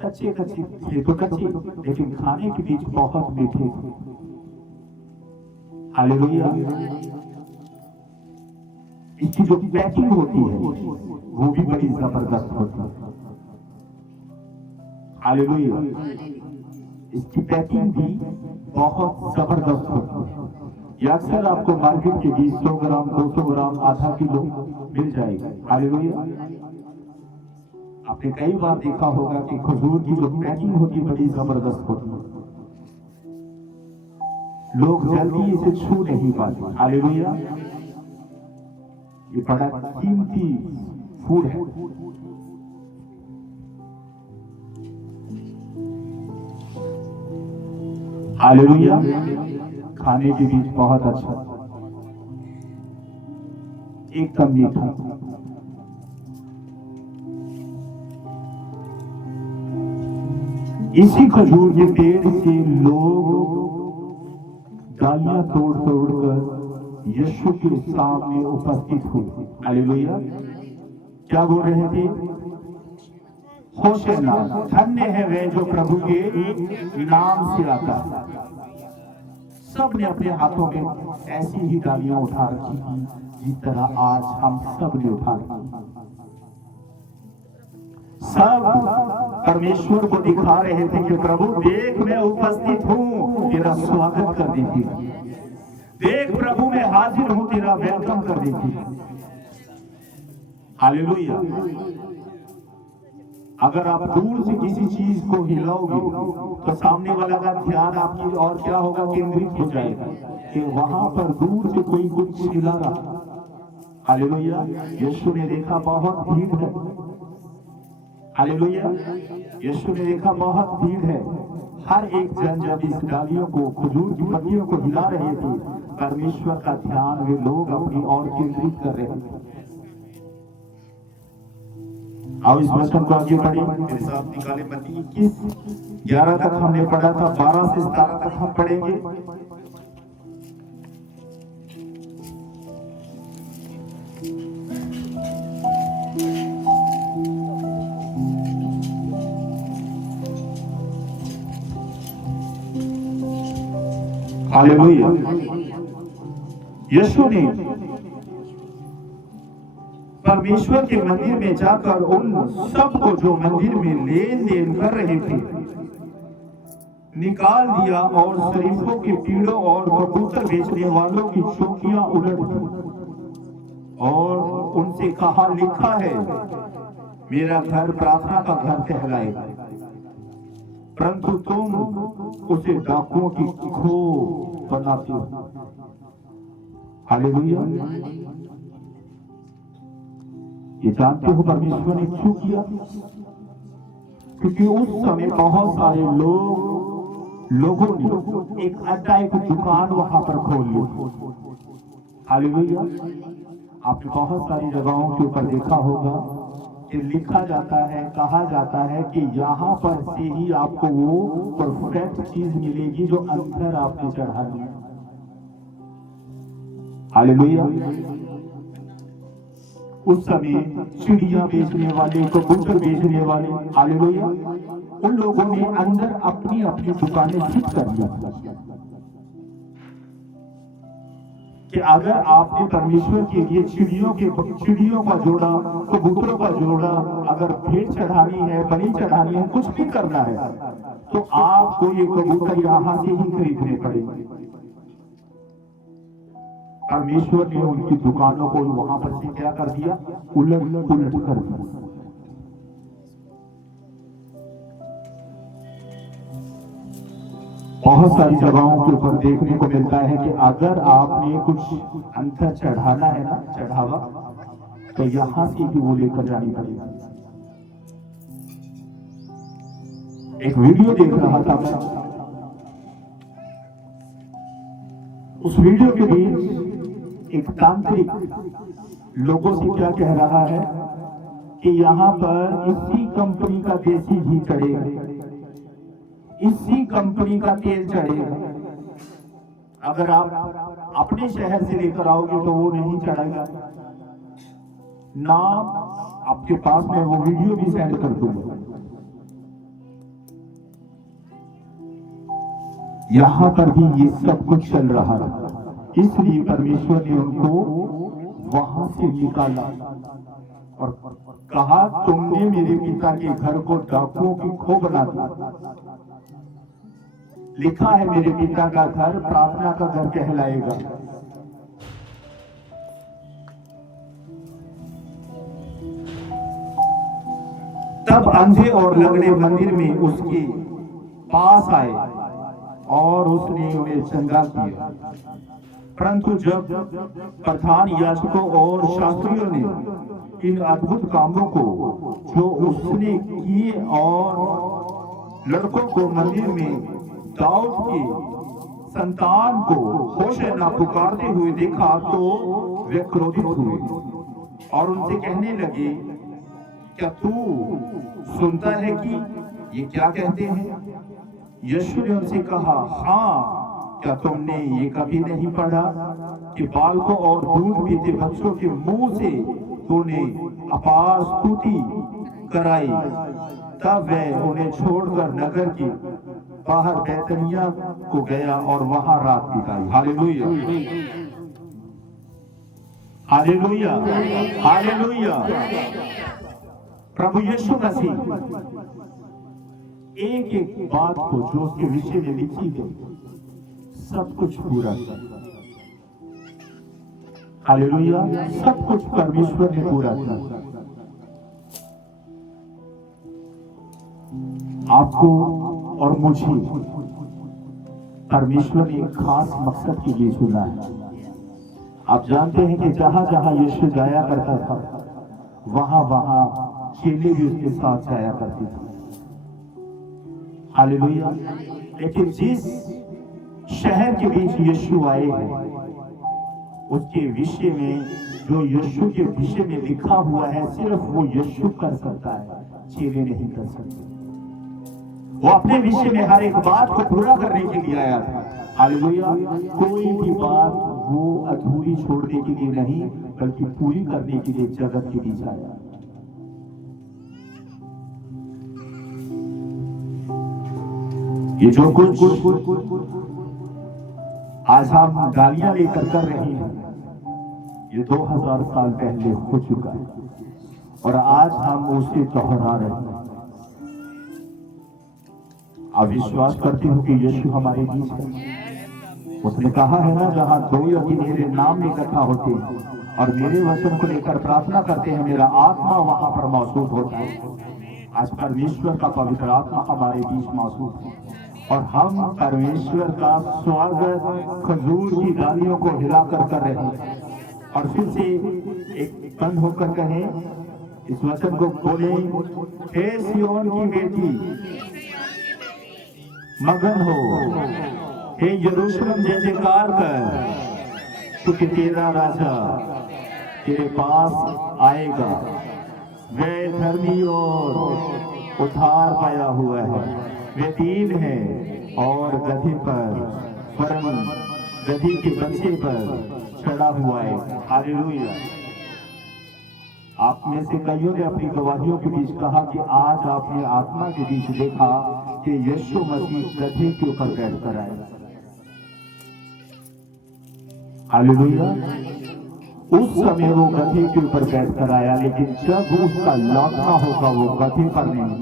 कच्चे कच्चे थे तो कच्चे, लेकिन खाने के बीच बहुत मीठे थे। हालेलुया। इसकी जो पैकिंग होती है वो भी बड़ी जबरदस्त होती है। हालेलुया। इसकी पैकिंग भी बहुत जबरदस्त होती है। ये अक्सर आपको मार्केट के 100 ग्राम 200 ग्राम आधा किलो मिल जाएगा। हालेलुया। आपने कई बार देखा होगा कि खजूर की जो पैकिंग होती है बड़ी जबरदस्त होती है। लोग जल्दी इसे छू नहीं पाते। हालेलुया। ये बड़ा कीमती फूड है। हालेलुया। खाने के बीच बहुत अच्छा, एकदम मीठा। इसी खजूर के पेड़ से लोग डालियां तोड़ तोड़ कर यीशु के सामने उपस्थित हुए। हालेलुया। क्या बोल रहे थे? होशाना, धन्य है वे जो प्रभु के नाम से आता है। सब ने अपने हाथों में ऐसी ही डालियां उठा रखी थी जिस तरह आज हम सब ने उठा रखी। सब परमेश्वर को दिखा रहे थे कि प्रभु देख मैं उपस्थित हूं, तेरा स्वागत कर दीजिए। देख प्रभु मैं हाजिर हूं, तेरा वेलकम कर दीजिए। हालेलुया। अगर आप दूर से किसी चीज को हिलाओगे तो सामने वाला का ध्यान आपकी और क्या होगा, केंद्रित हो जाएगा कि वहां पर दूर से कोई कुछ हिला रहा। हालेलुया। यीशु ने देखा बहुत भीड़ है। हालेलुया। यीशु ने देखा बहुत भीड़ है। हर एक जन जब इस डालियों को, खजूर की पत्तियों को हिला रहे थे, परमेश्वर का ध्यान वे लोग अपनी ओर केंद्रित कर रहे थे। आओ इस वचन को आगे बढ़े। मेरे साथ निकाले मत्ती 21:11 तक हमने पढ़ा था, 12 से 17 तक हम पढ़ेंगे। हालेलुया। यीशु ने परमेश्वर के मंदिर में जाकर उन सबको जो मंदिर में लेन देन कर रहे थे निकाल दिया और शरीफों के पीड़ों और कबूतर बेचने वालों की चौकियां उलट दी और उनसे कहा, लिखा है मेरा घर प्रार्थना का घर कहलाएगा, परंतु तुम उसे डाकुओं की खो बनाते हो। हालेलुया। ये जानते हो परमेश्वर ने क्यों किया? क्योंकि उस समय बहुत सारे लोगों ने एक अड्डा, एक दुकान वहां पर खोल ली। हालेलुया। आपने बहुत सारी जगहों के ऊपर देखा होगा कि लिखा जाता है, कहा जाता है कि यहाँ पर से ही आपको वो परफेक्ट चीज मिलेगी जो अंदर आपने चढ़ानी है। हालेलुया। उस समय चिड़िया बेचने वाले, कबूतर बेचने वाले, हालेलुया, उन लोगों ने अंदर अपनी अपनी दुकानें फिट कर ली कि अगर आपने परमेश्वर के लिए चिड़ियों का जोड़ा, कबूतरों का जोड़ा, अगर भेंट चढ़ानी है, बलि चढ़ानी है, कुछ भी करना है, तो आपको ये कबूतर यहां से ही खरीदने पड़ेंगे। परमेश्वर ने उनकी दुकानों को वहां पर से क्या कर दिया, उलट कर दिया। बहुत सारी जगहों के ऊपर देखने को मिलता है कि अगर आपने कुछ अंतर चढ़ाना है ना, चढ़ावा, तो यहां से ही वो लेकर जानी पड़ेगी। एक वीडियो देख रहा था मैं, उस वीडियो के बीच एक तांत्रिक लोगों से क्या कह रहा है कि यहाँ पर इसी कंपनी का देसी घी चढ़ेगा, इसी कंपनी का तेल चढ़ेगा, अगर आप अपने शहर से लेकर आओगे तो वो नहीं चढ़ेगा ना। आपके पास में वो वीडियो भी सेंड कर दूंगा। यहां पर भी ये सब कुछ चल रहा था, इसलिए परमेश्वर ने उनको वहां से निकाला और कहा, तुमने मेरे पिता के घर को डाकुओं की खो बना दिया। लिखा है मेरे पिता का घर प्रार्थना का घर कहलाएगा। तब अंधे और लंगड़े मंदिर में उसके पास आए और उसने उन्हें चंगा किया। परंतु जब प्रधान याजकों और शास्त्रियों ने इन अद्भुत कामों को जो उसने किए और लड़कों को मंदिर में दाऊद के संतान को होशन्ना पुकारते हुए देखा तो वे क्रोधित हुए और उनसे कहने लगे, क्या तू सुनता है कि ये क्या कहते हैं? यीशु ने उनसे कहा, हाँ, क्या तुमने ये कभी नहीं पढ़ा कि बालकों और दूध पीते बच्चों के मुंह से तूने अपार स्तुति कराई? तब वह उन्हें छोड़कर नगर के बाहर बैतनिया को गया और वहां रात बिताई। Hallelujah, hallelujah, hallelujah. प्रभु यीशु मसीह एक एक बात को जो उसके विषय में लिखी है सब कुछ पूरा किया। हालेलुया, सब कुछ परमेश्वर ने पूरा किया। आपको और मुझे परमेश्वर ने एक खास मकसद के लिए चुना है। आप जानते हैं कि जहां जहां यीशु जाया करता था वहां वहां चेले भी उसके साथ जाया करते थे। हालेलुया। लेकिन जिस शहर के बीच यीशु आए हैं उसके विषय में, जो यीशु के विषय में लिखा हुआ है, सिर्फ वो यीशु कर सकता है, चेले नहीं कर सकते। वो अपने विषय में हर एक बात को पूरा करने के लिए आया था। हालेलुया। कोई भी बात वो अधूरी छोड़ने के लिए नहीं, बल्कि पूरी करने के लिए जगत के बीच आया। ये जो कुछ आज हम गालियां लेकर कर रहे हैं, ये 2000 साल पहले हो चुका है और आज हम उसे दोहरा रहे हैं। आप विश्वास करते हो कि यीशु हमारे बीच है? उसने कहा है ना, जहां 2 या 3 मेरे नाम में इकट्ठा होते हैं और मेरे वचन को लेकर प्रार्थना करते हैं, मेरा आत्मा वहां पर मौजूद होता है। आज परमेश्वर का पवित्र आत्मा हमारे बीच मौजूद है और हम परमेश्वर का स्वागत खजूर की डालियों को हिलाकर कर रहे हैं। और फिर से एक बंद होकर कहें, इस वचन को बोले, हे सियोन की बेटी मगन हो, हे यरूशलेम जय जयकार कर, क्योंकि तेरा राजा तेरे पास आएगा। वह धर्मी और उद्धार पाया हुआ है, वे 3 है और गधे पर, परम गधी के बच्चे पर चढ़ा हुआ है। हालेलुया। आप में से कईयों ने अपनी गवाहियों के बीच कहा कि आज आपने आत्मा के बीच देखा कि यीशु मसीह गधे के ऊपर बैठ कर आए। हालेलुया। उस समय वो गधे के ऊपर बैठ कर आया, लेकिन जब उसका लौटना होगा वो गधे पर नहीं,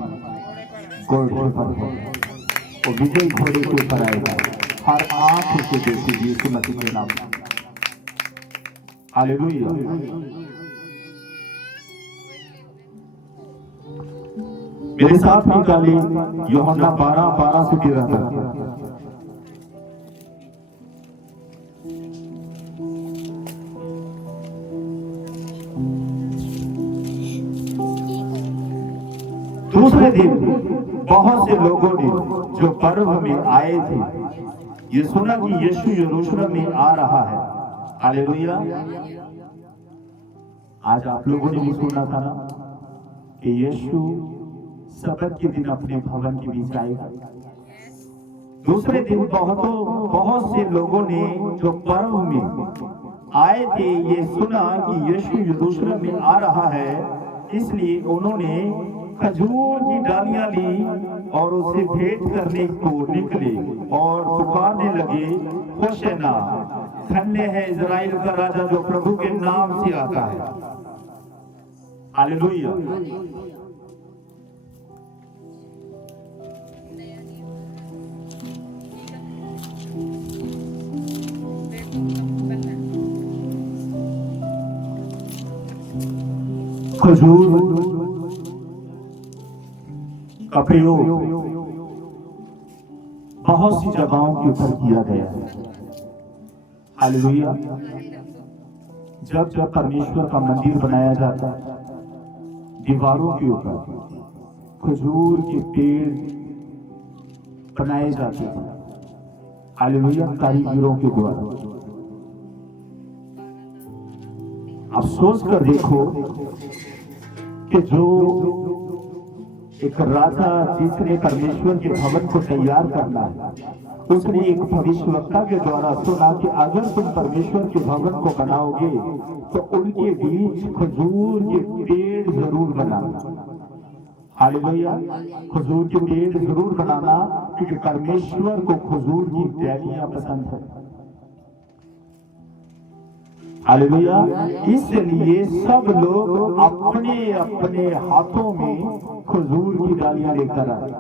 घोड़े पर होगा। वो विजय घोड़े के ऊपर आएगा। हर आंख उसे देखेगी यीशु मसीह के नाम में। हालेलुया। मेरे साथ निकाली यूहन्ना 12:12 से 13 तक। दूसरे दिन बहुत से लोगों ने जो पर्व में आए थे, ये सुना कि यीशु यरूशलेम में आ रहा है। हालेलुया। आज आप लोगों ने भी सुना था ना कि यीशु सब्त के दिन अपने भवन के बीच आएगा। दूसरे दिन बहुत से लोगों ने जो पर्व में आए थे, ये सुना कि यीशु यरूशलेम में आ रहा है, इसलिए उन्होंने खजूर की डालियां ली और उसे भेंट करने को निकले और पुकारने लगे, होशना, धन्य है इज़राइल का राजा जो प्रभु के नाम से आता है। हालेलुया। खजूर का प्रयोग बहुत सी जगहों के ऊपर किया गया है। हालेलुया। जब जब परमेश्वर का मंदिर बनाया जाता है, दीवारों के ऊपर खजूर के पेड़ बनाए जाते हैं। हालेलुया। कारीगरों के द्वारा। आप सोच कर देखो कि जो एक राजा जिसने परमेश्वर के भवन को तैयार करना है, उसने एक भविष्यवक्ता के द्वारा सुना कि अगर तुम परमेश्वर के भवन को बनाओगे तो उनके बीच खजूर के पेड़ जरूर बनाना। हालेलुया। खजूर के पेड़ जरूर बनाना, क्योंकि परमेश्वर को खजूर की डालियां पसंद है। हालेलुया। इसलिए सब लोग अपने अपने हाथों में खजूर की डालियां लेकर आए।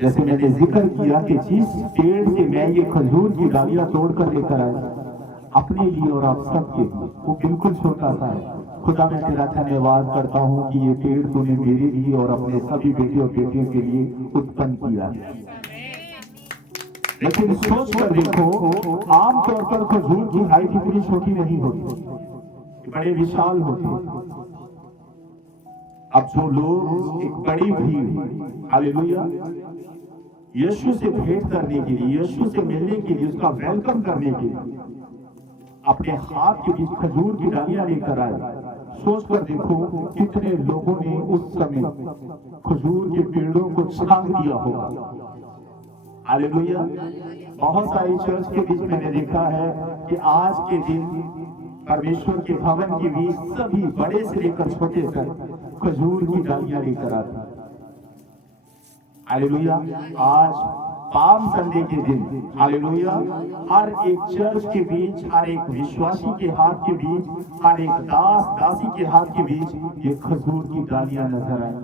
जैसे मैंने जिक्र किया कि जिस पेड़ से मैं ये खजूर की डालियां तोड़कर लेकर आया अपने लिए और आप सबके लिए, वो बिल्कुल छोटा सा है, खुदा मैं तेरा धन्यवाद करता हूँ कि ये पेड़ तूने मेरे लिए और अपने सभी बेटे और बेटियों के लिए उत्पन्न किया है। लेकिन सोच कर देखो, आमतौर पर खजूर की हाइट इतनी छोटी नहीं होती, बड़े विशाल होते। अब जो लोग एक बड़ी भीड़ हालेलुया यीशु से भेंट करने के लिए, यीशु से मिलने के लिए, उसका वेलकम करने के लिए अपने हाथ के बीच खजूर की डालियां लेकर आए। सोच कर देखो कितने लोगों ने उस समय खजूर के पेड़ों को छांग दिया होगा। हालेलुया। बहुत सारी चर्च के बीच मैंने देखा है कि आज के दिन परमेश्वर के भवन के बीच सभी बड़े से लेकर छोटे तक खजूर की डालियां लेकर आते। हालेलुया। आज पाम संडे के दिन हालेलुया हर एक चर्च के बीच, हर एक विश्वासी के हाथ के बीच, हर एक दास दासी के हाथ के बीच ये खजूर की डालियां नजर आए,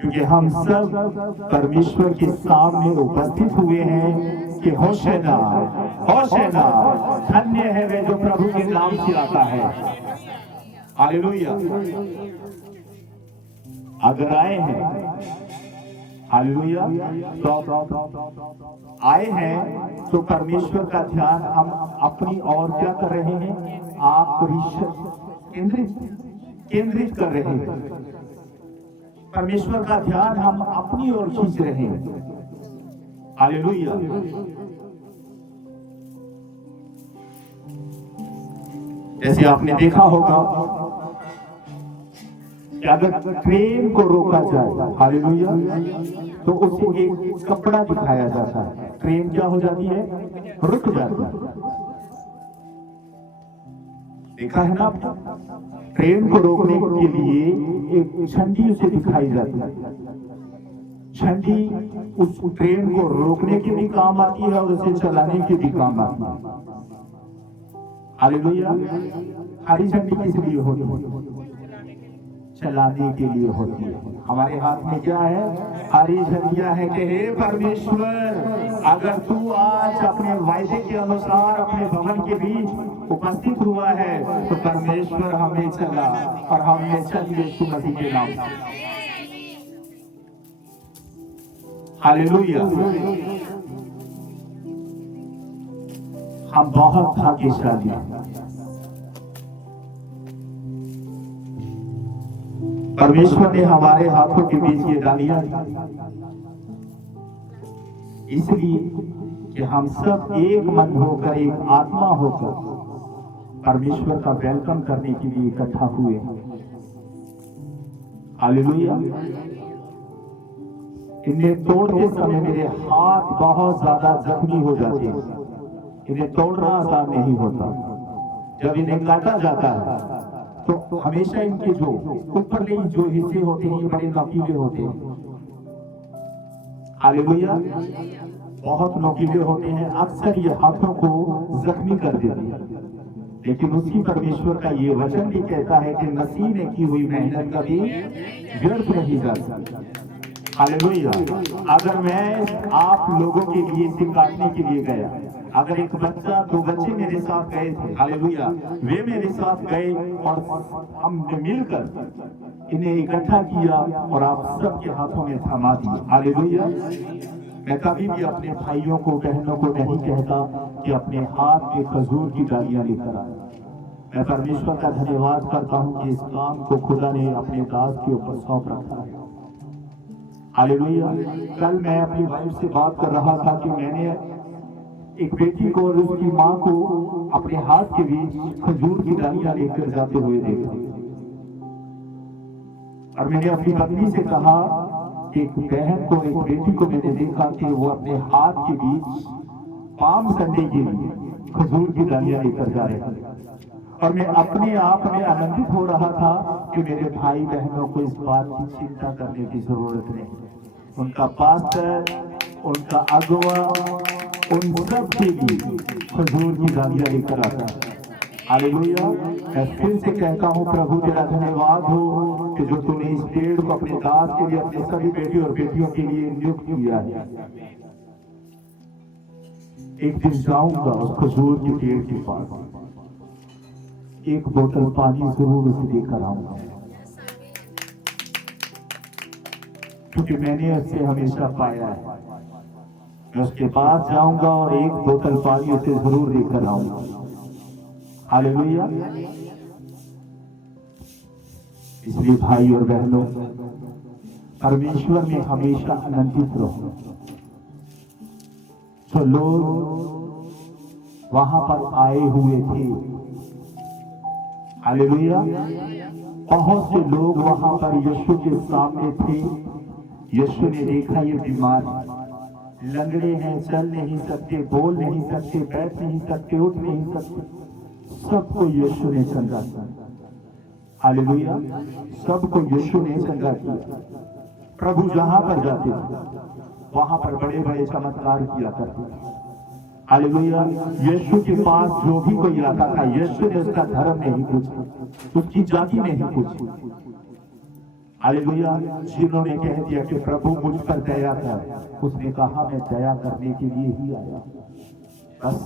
क्योंकि हम सब परमेश्वर के सामने उपस्थित हुए हैं कि होशना होशना, धन्य है वे जो प्रभु के नाम से आता है। हालेलुया। अगर आए हैं हालेलुया तो आए हैं तो परमेश्वर का ध्यान हम अपनी ओर क्या कर रहे हैं, आप केंद्रित कर रहे हैं। परमेश्वर का ध्यान हम अपनी ओर खींच रहे हैं। हालेलुया। जैसे आपने देखा होगा कि अगर ट्रेन को रोका जाए हालेलुया तो उसे एक कपड़ा दिखाया जाता है, ट्रेन क्या हो जाती है, रुक जाती है। देखा है ना आपने, ट्रेन को रोकने के लिए एक झंडी उसे दिखाई जाती है। झंडी उस ट्रेन को रोकने के भी काम आती है और उसे चलाने के भी काम आती है। हालेलुया। हरी झंडी किस लिए होती है, चलाने के लिए होती है। हमारे हाथ में क्या है, हरी झंडियां है कि हे परमेश्वर, अगर तू आज अपने वायदे के अनुसार अपने भवन के बीच उपस्थित हुआ है तो परमेश्वर हमें चला और हमने चल यीशु मसीह के नाम से। हालेलुया। हम बहुत भाग्यशाली हैं। परमेश्वर ने हमारे हाथों के बीच ये डालियां इसलिए कि हम सब एक मन होकर, एक आत्मा होकर परमेश्वर का वेलकम करने के लिए इकट्ठा हुए। हालेलुया। इन्हें तोड़ते समय मेरे हाथ बहुत ज्यादा जख्मी हो जाते हैं। इन्हें तोड़ना आसान नहीं होता। जब इन्हें काटा जाता है तो हमेशा इनके जो ऊपरले जो हिस्से होते हैं बड़े नोकीले होते हैं। हालेलुया। बहुत नोकीले होते हैं, अक्सर ये हाथों को जख्मी कर देते हैं। लेकिन उसी परमेश्वर का ये वचन भी कहता है कि मसीह ने की हुई मेहनत कभी व्यर्थ नहीं जाती। हालेलुया। अगर मैं आप लोगों के लिए इसे काटने के लिए गया, अगर एक बच्चा, दो बच्चे मेरे साथ गए थे, हालेलुया, वे मेरे साथ गए और हमने मिलकर इन्हें इकट्ठा किया और आप सबके हाथों में थमा दिया। हालेलुया। मैं कभी भी अपने भाइयों को, बहनों को नहीं कहता कि अपने हाथ में खजूर की डालियां लेकर आए। मैं परमेश्वर का धन्यवाद करता हूं कि इस काम को खुदा ने अपने दास के ऊपर सौंप रखा है। हालेलुया। कल मैं अपनी वाइफ से बात कर रहा था कि मैंने एक बेटी को और उसकी माँ को अपने हाथ के बीच खजूर की डालियां लेकर जाते हुए देखा और मैंने अपनी पत्नी से कहा कि एक बहन को, एक बेटी को मैंने देखा कि वो अपने हाथ के बीच पाम संडे के लिए खजूर की डालियां लेकर जा रहे थे और मैं अपने आप में आनंदित हो रहा था कि मेरे भाई बहनों को इस बात की चिंता करने की जरूरत नहीं। उनका पास्टर, उनका अगुवा, उन सब के लिए खजूर की डालियां लेकर आता है। हालेलुया। मैं फिर से कहता हूँ, प्रभु तेरा धन्यवाद हो कि जो तूने इस पेड़ को अपने दास के लिए, अपने सभी बेटी और बेटियों के लिए नियुक्त किया है। एक दिन जाऊंगा उस खजूर के पेड़ के पास, एक बोतल पानी जरूर उसे देकर आऊंगा, क्योंकि मैंने उससे हमेशा पाया है। मैं उसके पास जाऊंगा और एक बोतल पानी उसे जरूर देकर आऊंगा। हालेलुया। इसलिए भाई और बहनों, परमेश्वर में हमेशा आनंदित रहो। तो लोग वहां पर आए हुए थे, हालेलुया। बहुत से लोग वहां पर यीशु के सामने थे। यीशु ने देखा ये बीमार लंगड़े हैं, चल नहीं सकते, बोल नहीं सकते, बैठ नहीं सकते, उठ नहीं सकते। सबको यीशु ने चंगा किया। हालेलुया। सबको यीशु ने चंगा किया। प्रभु जहां पर जाते थे वहां पर बड़े बड़े चमत्कार किया करते थे। हालेलुया। यीशु के पास जो भी कोई आता था, यीशु ने उसका धर्म नहीं पूछा, उसकी जाति नहीं पूछी। हालेलुया। जिन्होंने कह दिया कि प्रभु मुझ पर दया कर, उसने कहा मैं दया करने के लिए ही आया। बस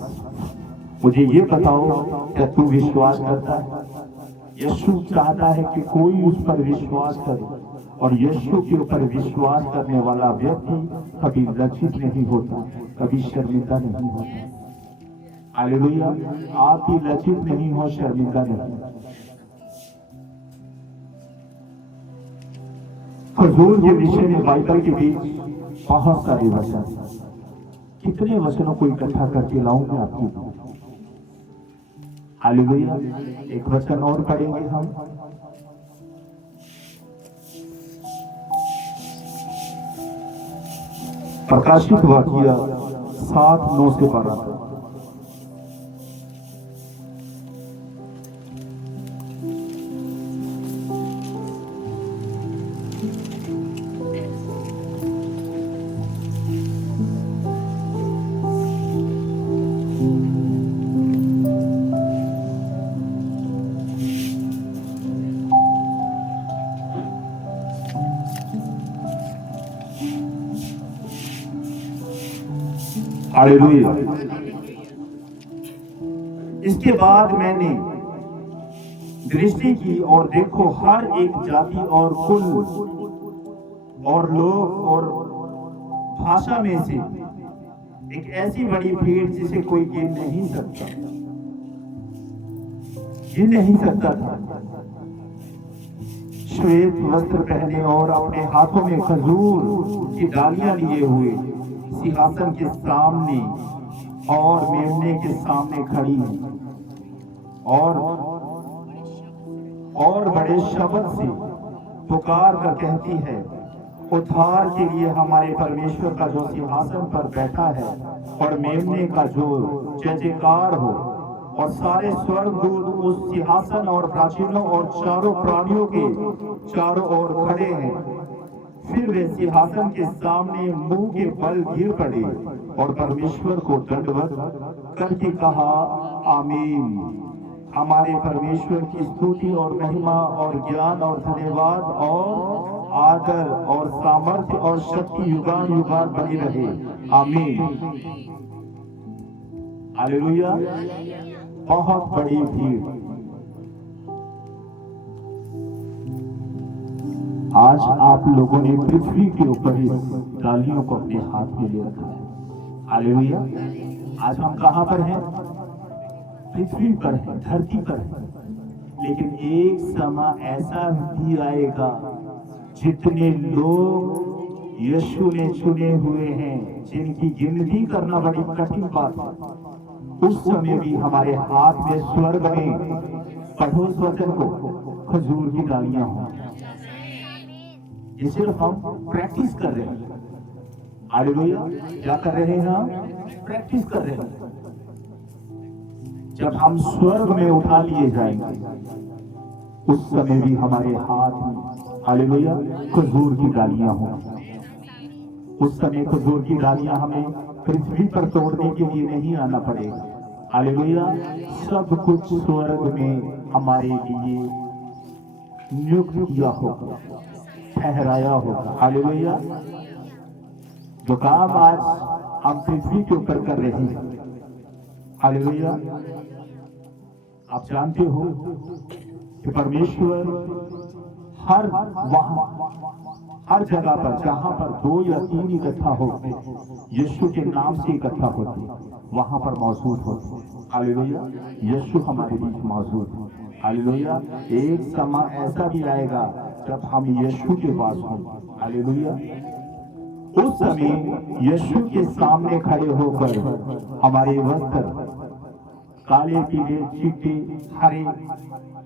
मुझे ये बताओ, क्या तू विश्वास करता है? यीशु चाहता है कि कोई उस पर विश्वास करे, और यीशु के ऊपर विश्वास करने वाला व्यक्ति कभी लज्जित नहीं होता, कभी शर्मिंदा नहीं होता। हालेलुया। आप भी लज्जित नहीं हो, शर्मिंदा नहीं। हुजूर के विषय में बाइबल के बीच बहुत सारे वचन, कितने वचनों को इकट्ठा करके लाऊं मैं आपकी। हालेलुया। एक वचन और पढ़ेंगे हम। प्रकाशित वाक्य 7:9 से 12। हालेलुया। इसके बाद मैंने दृष्टि की और देखो, हर एक जाति और कुल और लोग और भाषा में से एक ऐसी बड़ी भीड़ जिसे कोई गिन नहीं सकता, गिन नहीं सकता था। श्वेत वस्त्र पहने और अपने हाथों में खजूर की डालियां लिए हुए सिंहासन के सामने और मेमने के सामने खड़ी है, और बड़े शब्द से पुकार कर कहती है, उद्धार के लिए हमारे परमेश्वर का जो सिंहासन पर बैठा है और मेमने का जो जय जयकार हो। और सारे स्वर्गदूत उस सिंहासन और प्राचीनों और चारों प्राणियों के चारों ओर खड़े हैं। फिर वे सिंहासन के सामने मुंह के बल गिर पड़े और परमेश्वर को दंडवत करके कहा, आमीन। हमारे परमेश्वर की स्तुति और महिमा और ज्ञान और धन्यवाद और आदर और सामर्थ्य और शक्ति युगान युगान बनी रहे, आमीन। हालेलुया। बहुत बड़ी भीड़। आज आप लोगों ने पृथ्वी के ऊपर इस डालियों को अपने हाथ में ले रखा है। हालेलुया। आज हम कहां पर हैं? पृथ्वी पर है, धरती पर है। लेकिन एक समय ऐसा भी आएगा, जितने लोग यीशु ने चुने हुए हैं, जिनकी गिनती करना बड़ी कठिन बात है, उस समय भी हमारे हाथ में स्वर्ग में, पढ़ो उस वचन को, खजूर की डालियां हों। ये सिर्फ हम प्रैक्टिस कर रहे हैं। हालेलुया। क्या कर रहे हैं? हम प्रैक्टिस कर रहे हैं। जब हम स्वर्ग में उठा लिए जाएंगे, उस समय भी हमारे हाथ में, हालेलुया, खजूर की डालियां हों। उस समय खजूर की डालियां हमें पृथ्वी पर तोड़ने के लिए नहीं आना पड़ेगा। हालेलुया। सब कुछ स्वर्ग में हमारे लिए नियुक्त किया होगा, ठहराया होगा। हालेलुया। जो काम आज हम पृथ्वी के ऊपर कर रहे हैं, हालेलुया, आप जानते हो कि परमेश्वर हर वहां हर जगह पर जहां पर 2 या 3 इकट्ठा होते, यीशु के नाम से इकट्ठा होते, वहां पर मौजूद होते। हालेलुया, यीशु हमारे बीच मौजूद है। हालेलुया, एक समय ऐसा भी आएगा जब हम यीशु के पास होंगे। हालेलुया, उस समय यीशु के सामने खड़े होकर हमारे वस्त्र काले, पीले, चिट्टे, हरे,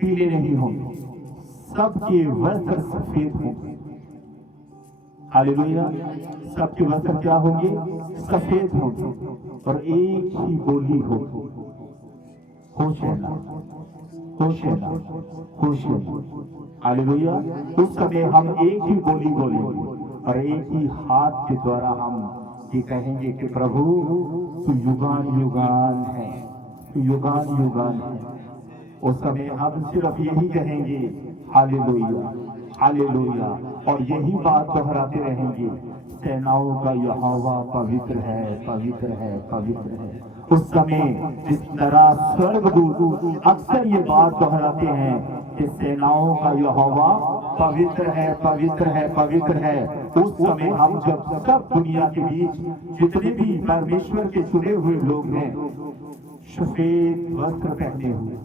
पीले नहीं होंगे, सबके वस्त्र सफेद होंगे। हालेलुया, सबके वस्त्र क्या होंगे? सफेद होंगे और एक ही बोली होगी, होशाना, होशाना, होशाना। हालेलुया, उस समय हम एक ही बोली बोलेंगे और एक ही हाथ के द्वारा हम ये कहेंगे कि प्रभु तू युगान युगान है, तू युगान युगान है। उस समय हम सिर्फ यही कहेंगे हालेलुया, हालेलुया, और यही बात दोहराते रहेंगे, सेनाओं का यहोवा पवित्र है, पवित्र है, पवित्र है। उस समय जिस तरह स्वर्गदूत अक्सर ये बात दोहराते हैं कि सेनाओं का यहोवा पवित्र है, पवित्र है, पवित्र है, उस समय हम जब सब दुनिया के बीच जितने भी परमेश्वर के चुने हुए लोग हैं, सफेद वस्त्र पहने हुए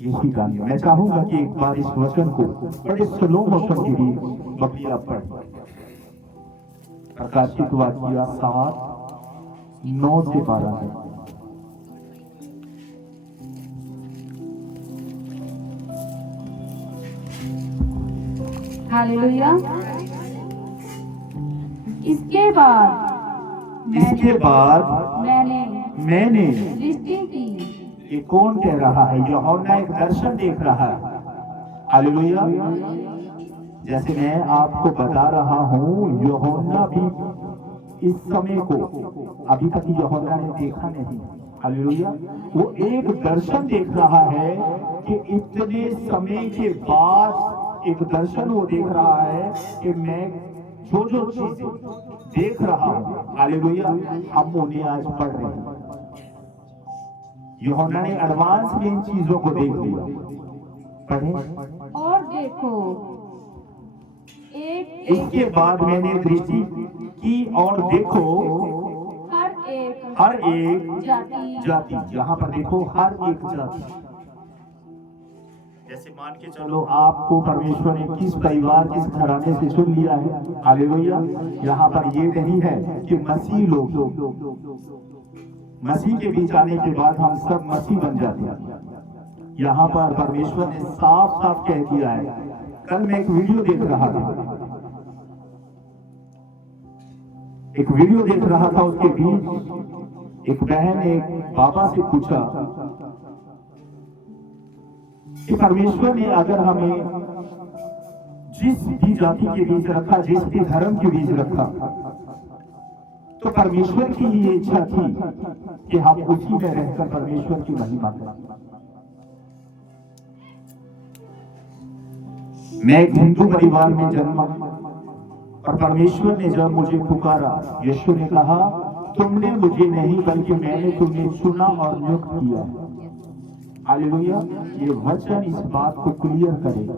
यही गाने, मैं चाहूंगा कि एक बार इस वचन को बड़े स्लो मोशन के बीच बकरी आप पढ़ें। प्रकाशित वाक्य 7:9 से 12 है। हालेलुया। इसके बाद मैंने दृष्टि की। ये कौन कह रहा है? यूहन्ना एक दर्शन देख रहा है। हालेलुया, जैसे मैं आपको बता रहा हूं, यूहन्ना भी इस समय को अभी तक यूहन्ना ने देखा नहीं। हालेलुया, वो एक दर्शन देख रहा है कि इतने समय के बाद एक दर्शन वो देख रहा है कि मैं जो जो चीजें देख रहा हूं, हालेलुया, हम उन्हें आज पढ़ रहे हैं। यूहन्ना ने एडवांस में इन चीजों को देख लिया। पढ़ें। और देखो, इसके बाद मैंने दृष्टि की और देखो, हर एक जाति, यहाँ पर देखो हर एक जाति, जैसे मान के चलो आपको परमेश्वर ने किस परिवार, किस घराने से चुन लिया है। हालेलुया, यहाँ पर ये नहीं है कि मसीह लोग मसीह के बीच आने के बाद हम सब मसीह बन जाते हैं। यहाँ पर परमेश्वर ने साफ साफ कह दिया है। कल मैं एक वीडियो देख रहा था, उसके बीच एक बहन ने एक बाबा से पूछा कि परमेश्वर ने अगर हमें जिस भी जाति के बीच रखा, जिस भी धर्म के बीच रखा, तो परमेश्वर की ये इच्छा थी कि हम उसी में रहकर परमेश्वर की महिमा करें। मैं एक हिंदू परिवार में जन्मा और परमेश्वर ने जब मुझे पुकारा, यीशु ने कहा तुमने मुझे नहीं बल्कि मैंने तुम्हें चुना और नियुक्त किया। हालेलुया, ये वचन इस बात को क्लियर करेगा।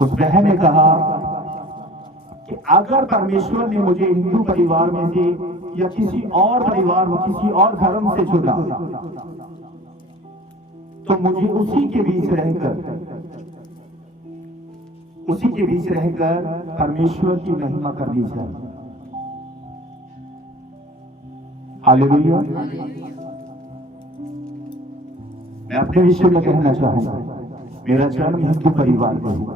उस बहन ने कहा कि अगर परमेश्वर ने मुझे हिंदू परिवार में से या किसी और परिवार में, किसी और धर्म से चुना, तो मुझे उसी के बीच रहकर परमेश्वर की महिमा करनी चाहिए। हालेलुया, मैं अपने विषय में कहना चाहूंगा, मेरा जन्म हिंदू परिवार में हुआ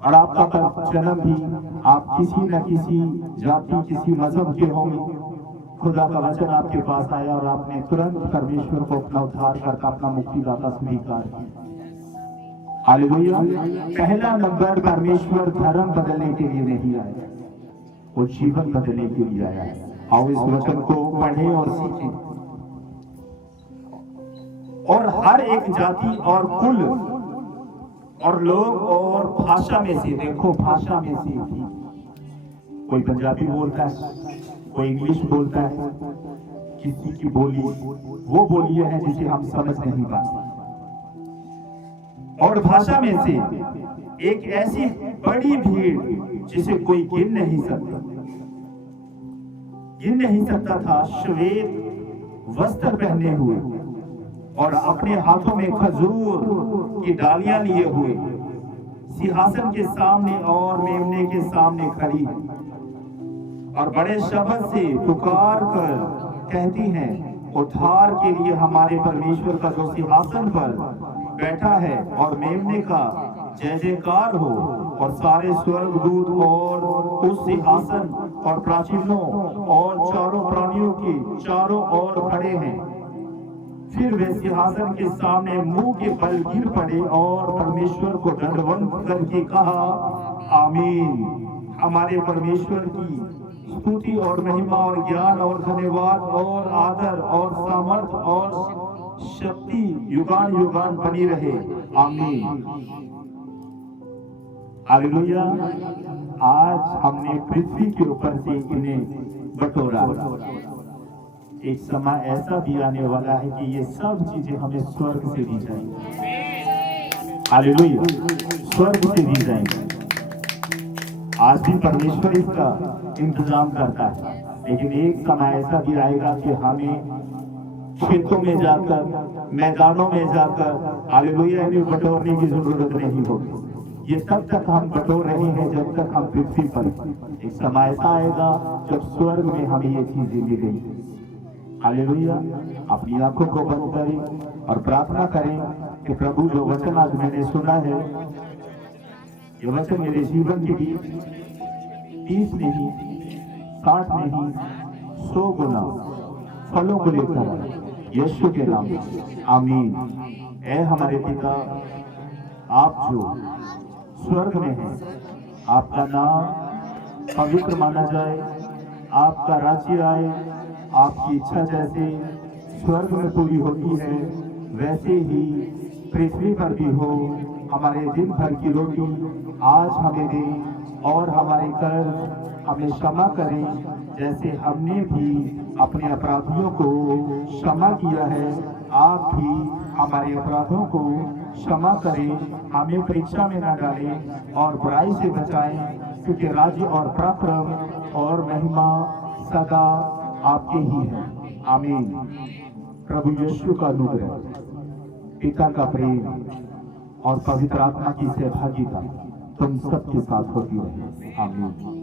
और आपका जन्म भी आप किसी न किसी जाति, किसी मजहब के होंगे। खुदा का वचन आपके पास आया और आपने तुरंत परमेश्वर को अपना उद्धार करके अपना मुक्तिदाता स्वीकार किया। हालेलुया, पहला नंबर, परमेश्वर धर्म बदलने के लिए नहीं आया, वो जीवन बदलने के लिए आया है। आओ इस वचन को पढ़ें और सीखें। और हर एक जाति और कुल और लोग और भाषा में से, देखो भाषा में से कोई पंजाबी बोलता है, कोई इंग्लिश बोलता है, किसी की बोली वो बोलियां हैं जिसे हम समझ नहीं पाते, और भाषा में से एक ऐसी बड़ी भीड़ जिसे कोई गिन नहीं सकता था, श्वेत वस्त्र पहने हुए और अपने हाथों में खजूर की डालियां लिए हुए सिंहासन के सामने और मेमने के सामने खड़ी है, और बड़े शब्द से पुकार कर कहती हैं, उद्धार के लिए हमारे परमेश्वर का जो सिंहासन पर बैठा है और मेमने का जय जयकार हो। और सारे स्वर्गदूत और उस सिंहासन और प्राचीनों और चारों प्राणियों के चारों ओर खड़े हैं। फिर वे सिंहासन के सामने मुंह के बल गिर पड़े और परमेश्वर को दंडवत करके कहा, आमीन। हमारे परमेश्वर की स्तुति और महिमा और ज्ञान और धन्यवाद और आदर और सामर्थ और शक्ति युगान युगान बनी रहे, आमीन। हालेलुया। आज हमने पृथ्वी के ऊपर से इन्हें बटोरा, एक समय ऐसा भी आने वाला है कि ये सब चीजें हमें स्वर्ग से दी जाएंगी। हालेलुया, स्वर्ग से दी जाएंगी। आज भी परमेश्वर इसका इंतजाम करता है, लेकिन एक समय ऐसा भी आएगा कि हमें खेतों में जाकर, मैदानों में जाकर हालेलुया इन्हें बटोरने की जरूरत नहीं होगी। ये तब तक हम बटोर रहे हैं जब तक हम पृथ्वी पर। एक समय ऐसा आएगा जब स्वर्ग में हमें ये चीजें मिलेंगी। हालेलुया। अपनी आंखों को बंद करें और प्रार्थना करें कि प्रभु जो वचन आज मैंने सुना है, ये वचन मेरे जीवन के लिए 30 नहीं, 60 नहीं, 100 गुना फलों को लेकर यीशु के नाम में आमीन। ऐ हमारे पिता, आप जो स्वर्ग में हैं, आपका नाम पवित्र माना जाए, आपका राज्य आए, आपकी इच्छा जैसे स्वर्ग में पूरी होती है वैसे ही पृथ्वी पर भी हो। हमारे दिन भर की रोटी आज हमें दें और हमारे कर्ज हमें क्षमा करें जैसे हमने भी अपने अपराधियों को क्षमा किया है। आप भी हमारे अपराधों को क्षमा करें, हमें परीक्षा में न डालें और बुराई से बचाएं, क्योंकि राज्य और पराक्रम और महिमा सदा आपके ही है, आमीन। प्रभु यीशु का अनुग्रह, पिता का प्रेम और पवित्र आत्मा की सहभागिता तुम सबके साथ होती रहे, आमीन।